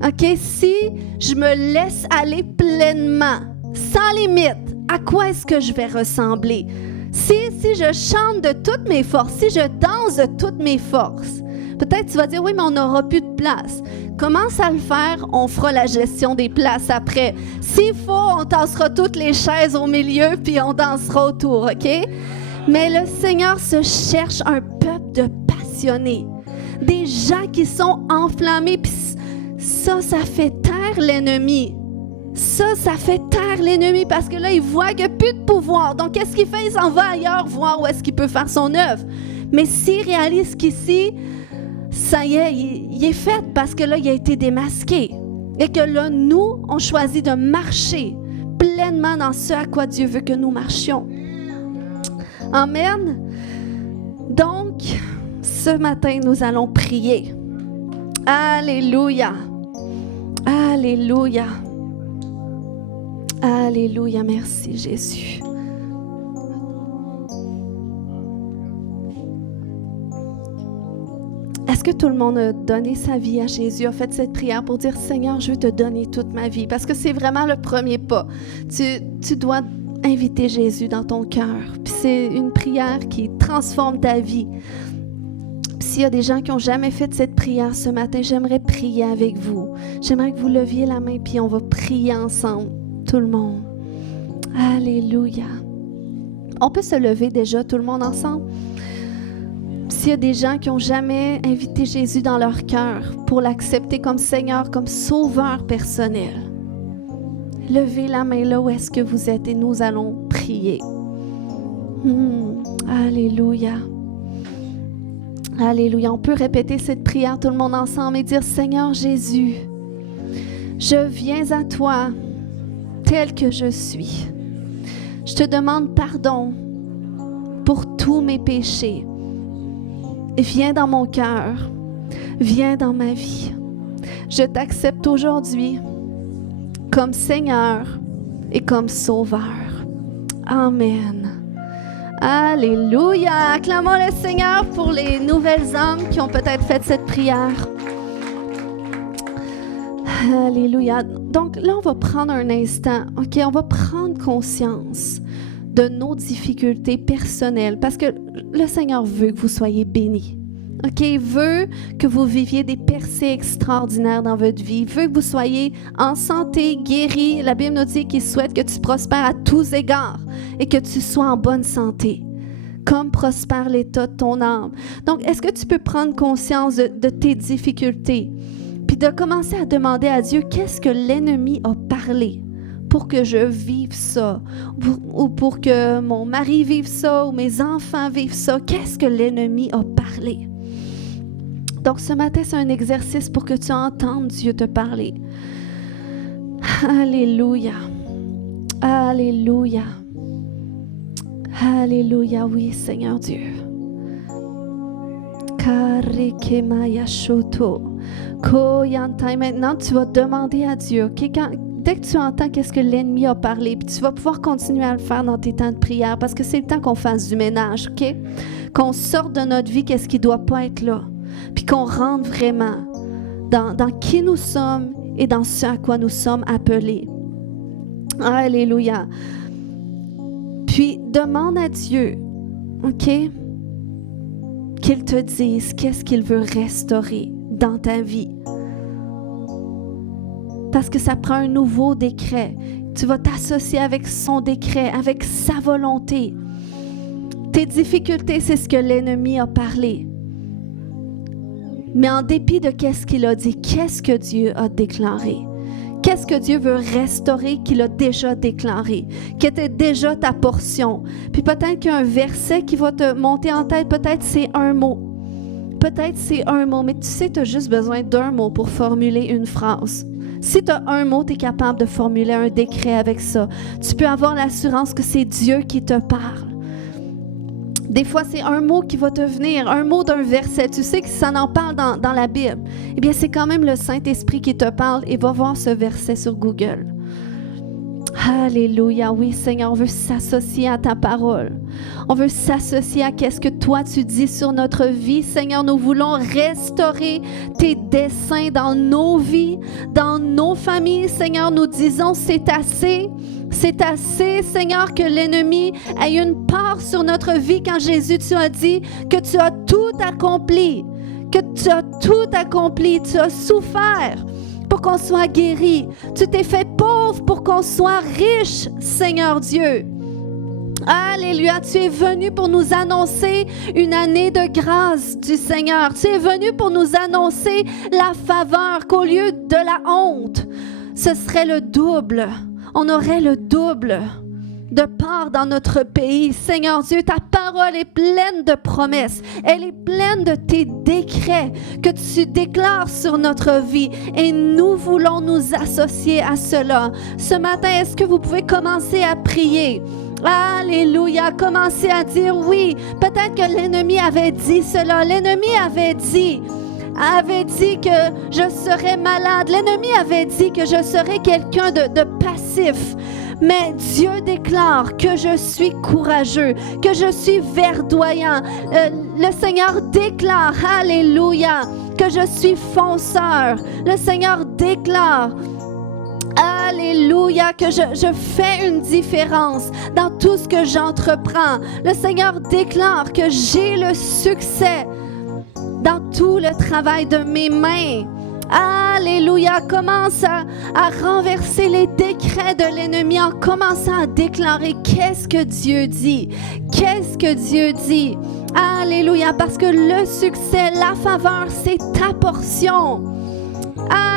OK? Si je me laisse aller pleinement, sans limite, à quoi est-ce que je vais ressembler? Si je chante de toutes mes forces, si je danse de toutes mes forces, peut-être tu vas dire, oui, mais on n'aura plus de place. Commence à le faire, on fera la gestion des places après. S'il faut, on tassera toutes les chaises au milieu, puis on dansera autour, OK? Mais le Seigneur se cherche un peuple de passionnés, des gens qui sont enflammés, puis ça fait taire l'ennemi. Ça fait taire l'ennemi parce que là, il voit qu'il n'y a plus de pouvoir. Donc, qu'est-ce qu'il fait? Il s'en va ailleurs voir où est-ce qu'il peut faire son œuvre. Mais s'il réalise qu'ici, ça y est, il est fait parce que là, il a été démasqué. Et que là, nous, on choisit de marcher pleinement dans ce à quoi Dieu veut que nous marchions. Amen. Donc, ce matin, nous allons prier. Alléluia. Alléluia. Alléluia. Merci, Jésus. Est-ce que tout le monde a donné sa vie à Jésus, a fait cette prière pour dire, Seigneur, je veux te donner toute ma vie? Parce que c'est vraiment le premier pas. Tu dois inviter Jésus dans ton cœur. Puis c'est une prière qui transforme ta vie. Puis s'il y a des gens qui n'ont jamais fait cette prière ce matin, j'aimerais prier avec vous. J'aimerais que vous leviez la main, puis on va prier ensemble, tout le monde. Alléluia. On peut se lever déjà, tout le monde ensemble? S'il y a des gens qui n'ont jamais invité Jésus dans leur cœur pour l'accepter comme Seigneur, comme sauveur personnel, levez la main là où est-ce que vous êtes et nous allons prier. Alléluia. Alléluia. On peut répéter cette prière tout le monde ensemble et dire, Seigneur Jésus, je viens à toi tel que je suis. Je te demande pardon pour tous mes péchés. Viens dans mon cœur, viens dans ma vie. Je t'accepte aujourd'hui comme Seigneur et comme Sauveur. Amen. Alléluia. Acclamons le Seigneur pour les nouvelles âmes qui ont peut-être fait cette prière. Alléluia. Donc là, on va prendre un instant, OK? On va prendre conscience de nos difficultés personnelles parce que le Seigneur veut que vous soyez bénis. OK? Il veut que vous viviez des percées extraordinaires dans votre vie. Il veut que vous soyez en santé, guéris. La Bible nous dit qu'il souhaite que tu prospères à tous égards et que tu sois en bonne santé, comme prospère l'état de ton âme. Donc, est-ce que tu peux prendre conscience de tes difficultés puis de commencer à demander à Dieu qu'est-ce que l'ennemi a parlé pour que je vive ça, ou pour que mon mari vive ça, ou mes enfants vivent ça. Qu'est-ce que l'ennemi a parlé? Donc, ce matin, c'est un exercice pour que tu entendes Dieu te parler. Alléluia. Alléluia. Alléluia, oui, Seigneur Dieu. Maintenant, tu vas demander à Dieu, okay? Dès que tu entends qu'est-ce que l'ennemi a parlé, puis tu vas pouvoir continuer à le faire dans tes temps de prière, parce que c'est le temps qu'on fasse du ménage, OK? Qu'on sorte de notre vie qu'est-ce qui ne doit pas être là, puis qu'on rentre vraiment dans qui nous sommes et dans ce à quoi nous sommes appelés. Alléluia. Puis, demande à Dieu, OK? Qu'il te dise qu'est-ce qu'il veut restaurer dans ta vie. Parce que ça prend un nouveau décret. Tu vas t'associer avec son décret, avec sa volonté. Tes difficultés, c'est ce que l'ennemi a parlé. Mais en dépit de qu'est-ce qu'il a dit, qu'est-ce que Dieu a déclaré? Qu'est-ce que Dieu veut restaurer qu'il a déjà déclaré, qui était déjà ta portion? Puis peut-être qu'il y a un verset qui va te monter en tête, peut-être c'est un mot. Peut-être c'est un mot, mais tu sais, tu as juste besoin d'un mot pour formuler une phrase. Si tu as un mot, tu es capable de formuler un décret avec ça. Tu peux avoir l'assurance que c'est Dieu qui te parle. Des fois, c'est un mot qui va te venir, un mot d'un verset. Tu sais que si ça en parle dans la Bible, eh bien, c'est quand même le Saint-Esprit qui te parle et va voir ce verset sur Google. Alléluia, oui Seigneur, on veut s'associer à ta parole. On veut s'associer à qu'est-ce que toi tu dis sur notre vie. Seigneur, nous voulons restaurer tes desseins dans nos vies, dans nos familles. Seigneur, nous disons c'est assez. C'est assez, Seigneur, que l'ennemi ait une part sur notre vie quand Jésus, tu as dit que tu as tout accompli, que tu as tout accompli, tu as souffert pour qu'on soit guéri. Tu t'es fait pauvre pour qu'on soit riche, Seigneur Dieu. Alléluia, tu es venu pour nous annoncer une année de grâce du Seigneur. Tu es venu pour nous annoncer la faveur, qu'au lieu de la honte, ce serait le double. On aurait le double de part dans notre pays. Seigneur Dieu, ta parole est pleine de promesses. Elle est pleine de tes décrets que tu déclares sur notre vie. Et nous voulons nous associer à cela. Ce matin, est-ce que vous pouvez commencer à prier? Alléluia, commencez à dire oui. Peut-être que l'ennemi avait dit cela. L'ennemi avait dit que je serais malade. L'ennemi avait dit que je serais quelqu'un de passif. Mais Dieu déclare que je suis courageux, que je suis verdoyant. Le Seigneur déclare, alléluia, que je suis fonceur. Le Seigneur déclare, alléluia, que je fais une différence dans tout ce que j'entreprends. Le Seigneur déclare que j'ai le succès dans tout le travail de mes mains. Alléluia, commence à renverser les décrets de l'ennemi en commençant à déclarer qu'est-ce que Dieu dit. Qu'est-ce que Dieu dit? Alléluia, parce que le succès, la faveur, c'est ta portion.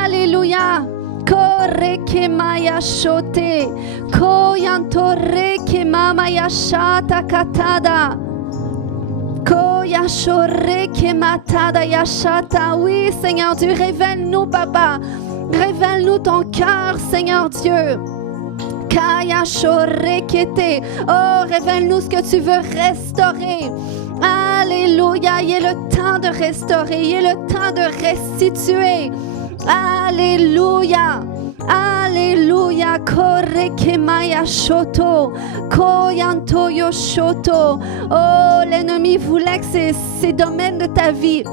Alléluia. Corre que maya shote, koyantore que mama yashata katada. Oui, Seigneur Dieu, révèle-nous, Papa. Révèle-nous ton cœur, Seigneur Dieu. Oh, révèle-nous ce que tu veux restaurer. Alléluia, il est le temps de restaurer, il est le temps de restituer. Alléluia. Alléluia, corre que maya shoto, koyanto yo shoto. Oh, l'ennemi voulait que ces domaines de ta vie,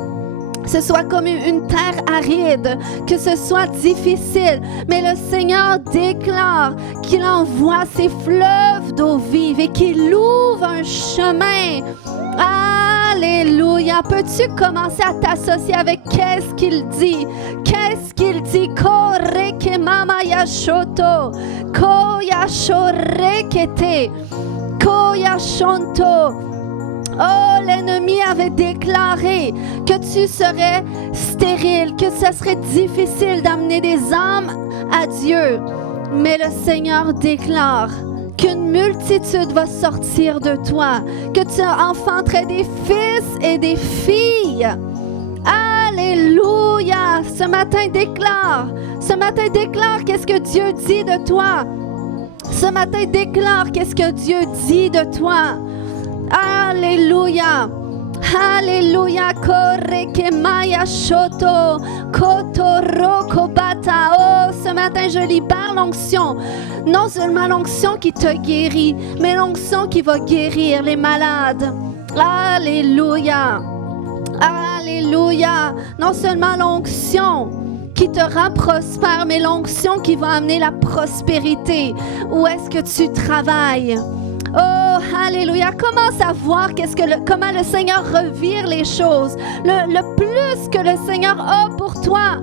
ce soit comme une terre aride, que ce soit difficile. Mais le Seigneur déclare qu'il envoie ses fleuves d'eau vive et qu'il ouvre un chemin. Alléluia. Peux-tu commencer à t'associer avec qu'est-ce qu'il dit? Qu'est-ce qu'il dit? Corre que mama yashoto, koya shorekete, koya shonto. Oh, l'ennemi avait déclaré que tu serais stérile, que ce serait difficile d'amener des âmes à Dieu. Mais le Seigneur déclare qu'une multitude va sortir de toi, que tu enfanterais des fils et des filles. Alléluia! Ce matin, déclare qu'est-ce que Dieu dit de toi. Ce matin, déclare qu'est-ce que Dieu dit de toi. Alléluia. Alléluia. Corre que maya shoto. Kotoroko bata. Oh, ce matin, je libère l'onction. Non seulement l'onction qui te guérit, mais l'onction qui va guérir les malades. Alléluia. Alléluia. Non seulement l'onction qui te rend prospère, mais l'onction qui va amener la prospérité. Où est-ce que tu travailles? Oh, alléluia. Commence à voir comment le Seigneur revire les choses. Le plus que le Seigneur a pour toi.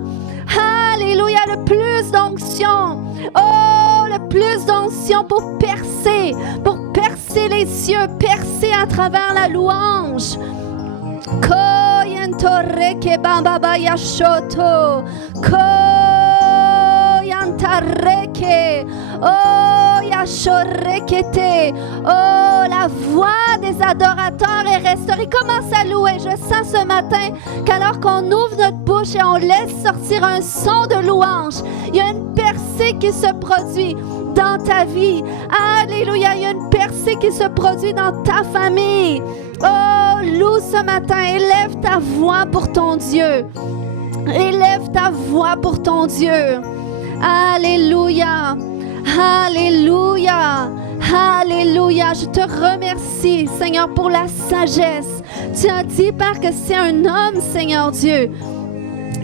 Alléluia, le plus d'onction. Oh, le plus d'onction pour percer les cieux, percer à travers la louange. Koyentoreke bambaba yashoto. Koyantareke. Oh, yashorekete. Oh, la voix des adorateurs est restaurée. Commence à louer. Je sens ce matin qu'alors qu'on ouvre notre bouche et on laisse sortir un son de louange, il y a une percée qui se produit dans ta vie. Alléluia, il y a une percée qui se produit dans ta famille. Oh, loue ce matin, élève ta voix pour ton Dieu. Élève ta voix pour ton Dieu. Alléluia, alléluia, alléluia. Je te remercie, Seigneur, pour la sagesse. Tu as dit, Père, que c'est un homme, Seigneur Dieu,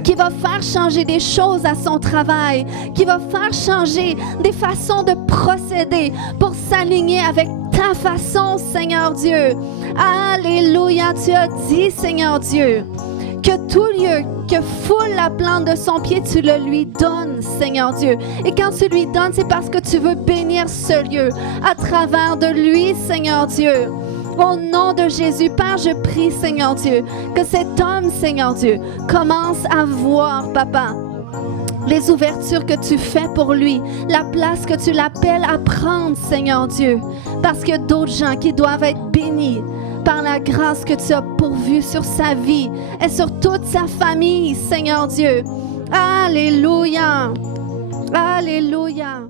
qui va faire changer des choses à son travail, qui va faire changer des façons de procéder pour s'aligner avec ta façon, Seigneur Dieu. Alléluia, tu as dit, Seigneur Dieu, que tout lieu que foule la plante de son pied, tu le lui donnes, Seigneur Dieu. Et quand tu lui donnes, c'est parce que tu veux bénir ce lieu à travers de lui, Seigneur Dieu. Au nom de Jésus, Père, je prie, Seigneur Dieu, que cet homme, Seigneur Dieu, commence à voir, Papa, les ouvertures que tu fais pour lui, la place que tu l'appelles à prendre, Seigneur Dieu, parce qu'il y a d'autres gens qui doivent être bénis par la grâce que tu as pourvue sur sa vie et sur toute sa famille, Seigneur Dieu. Alléluia. Alléluia.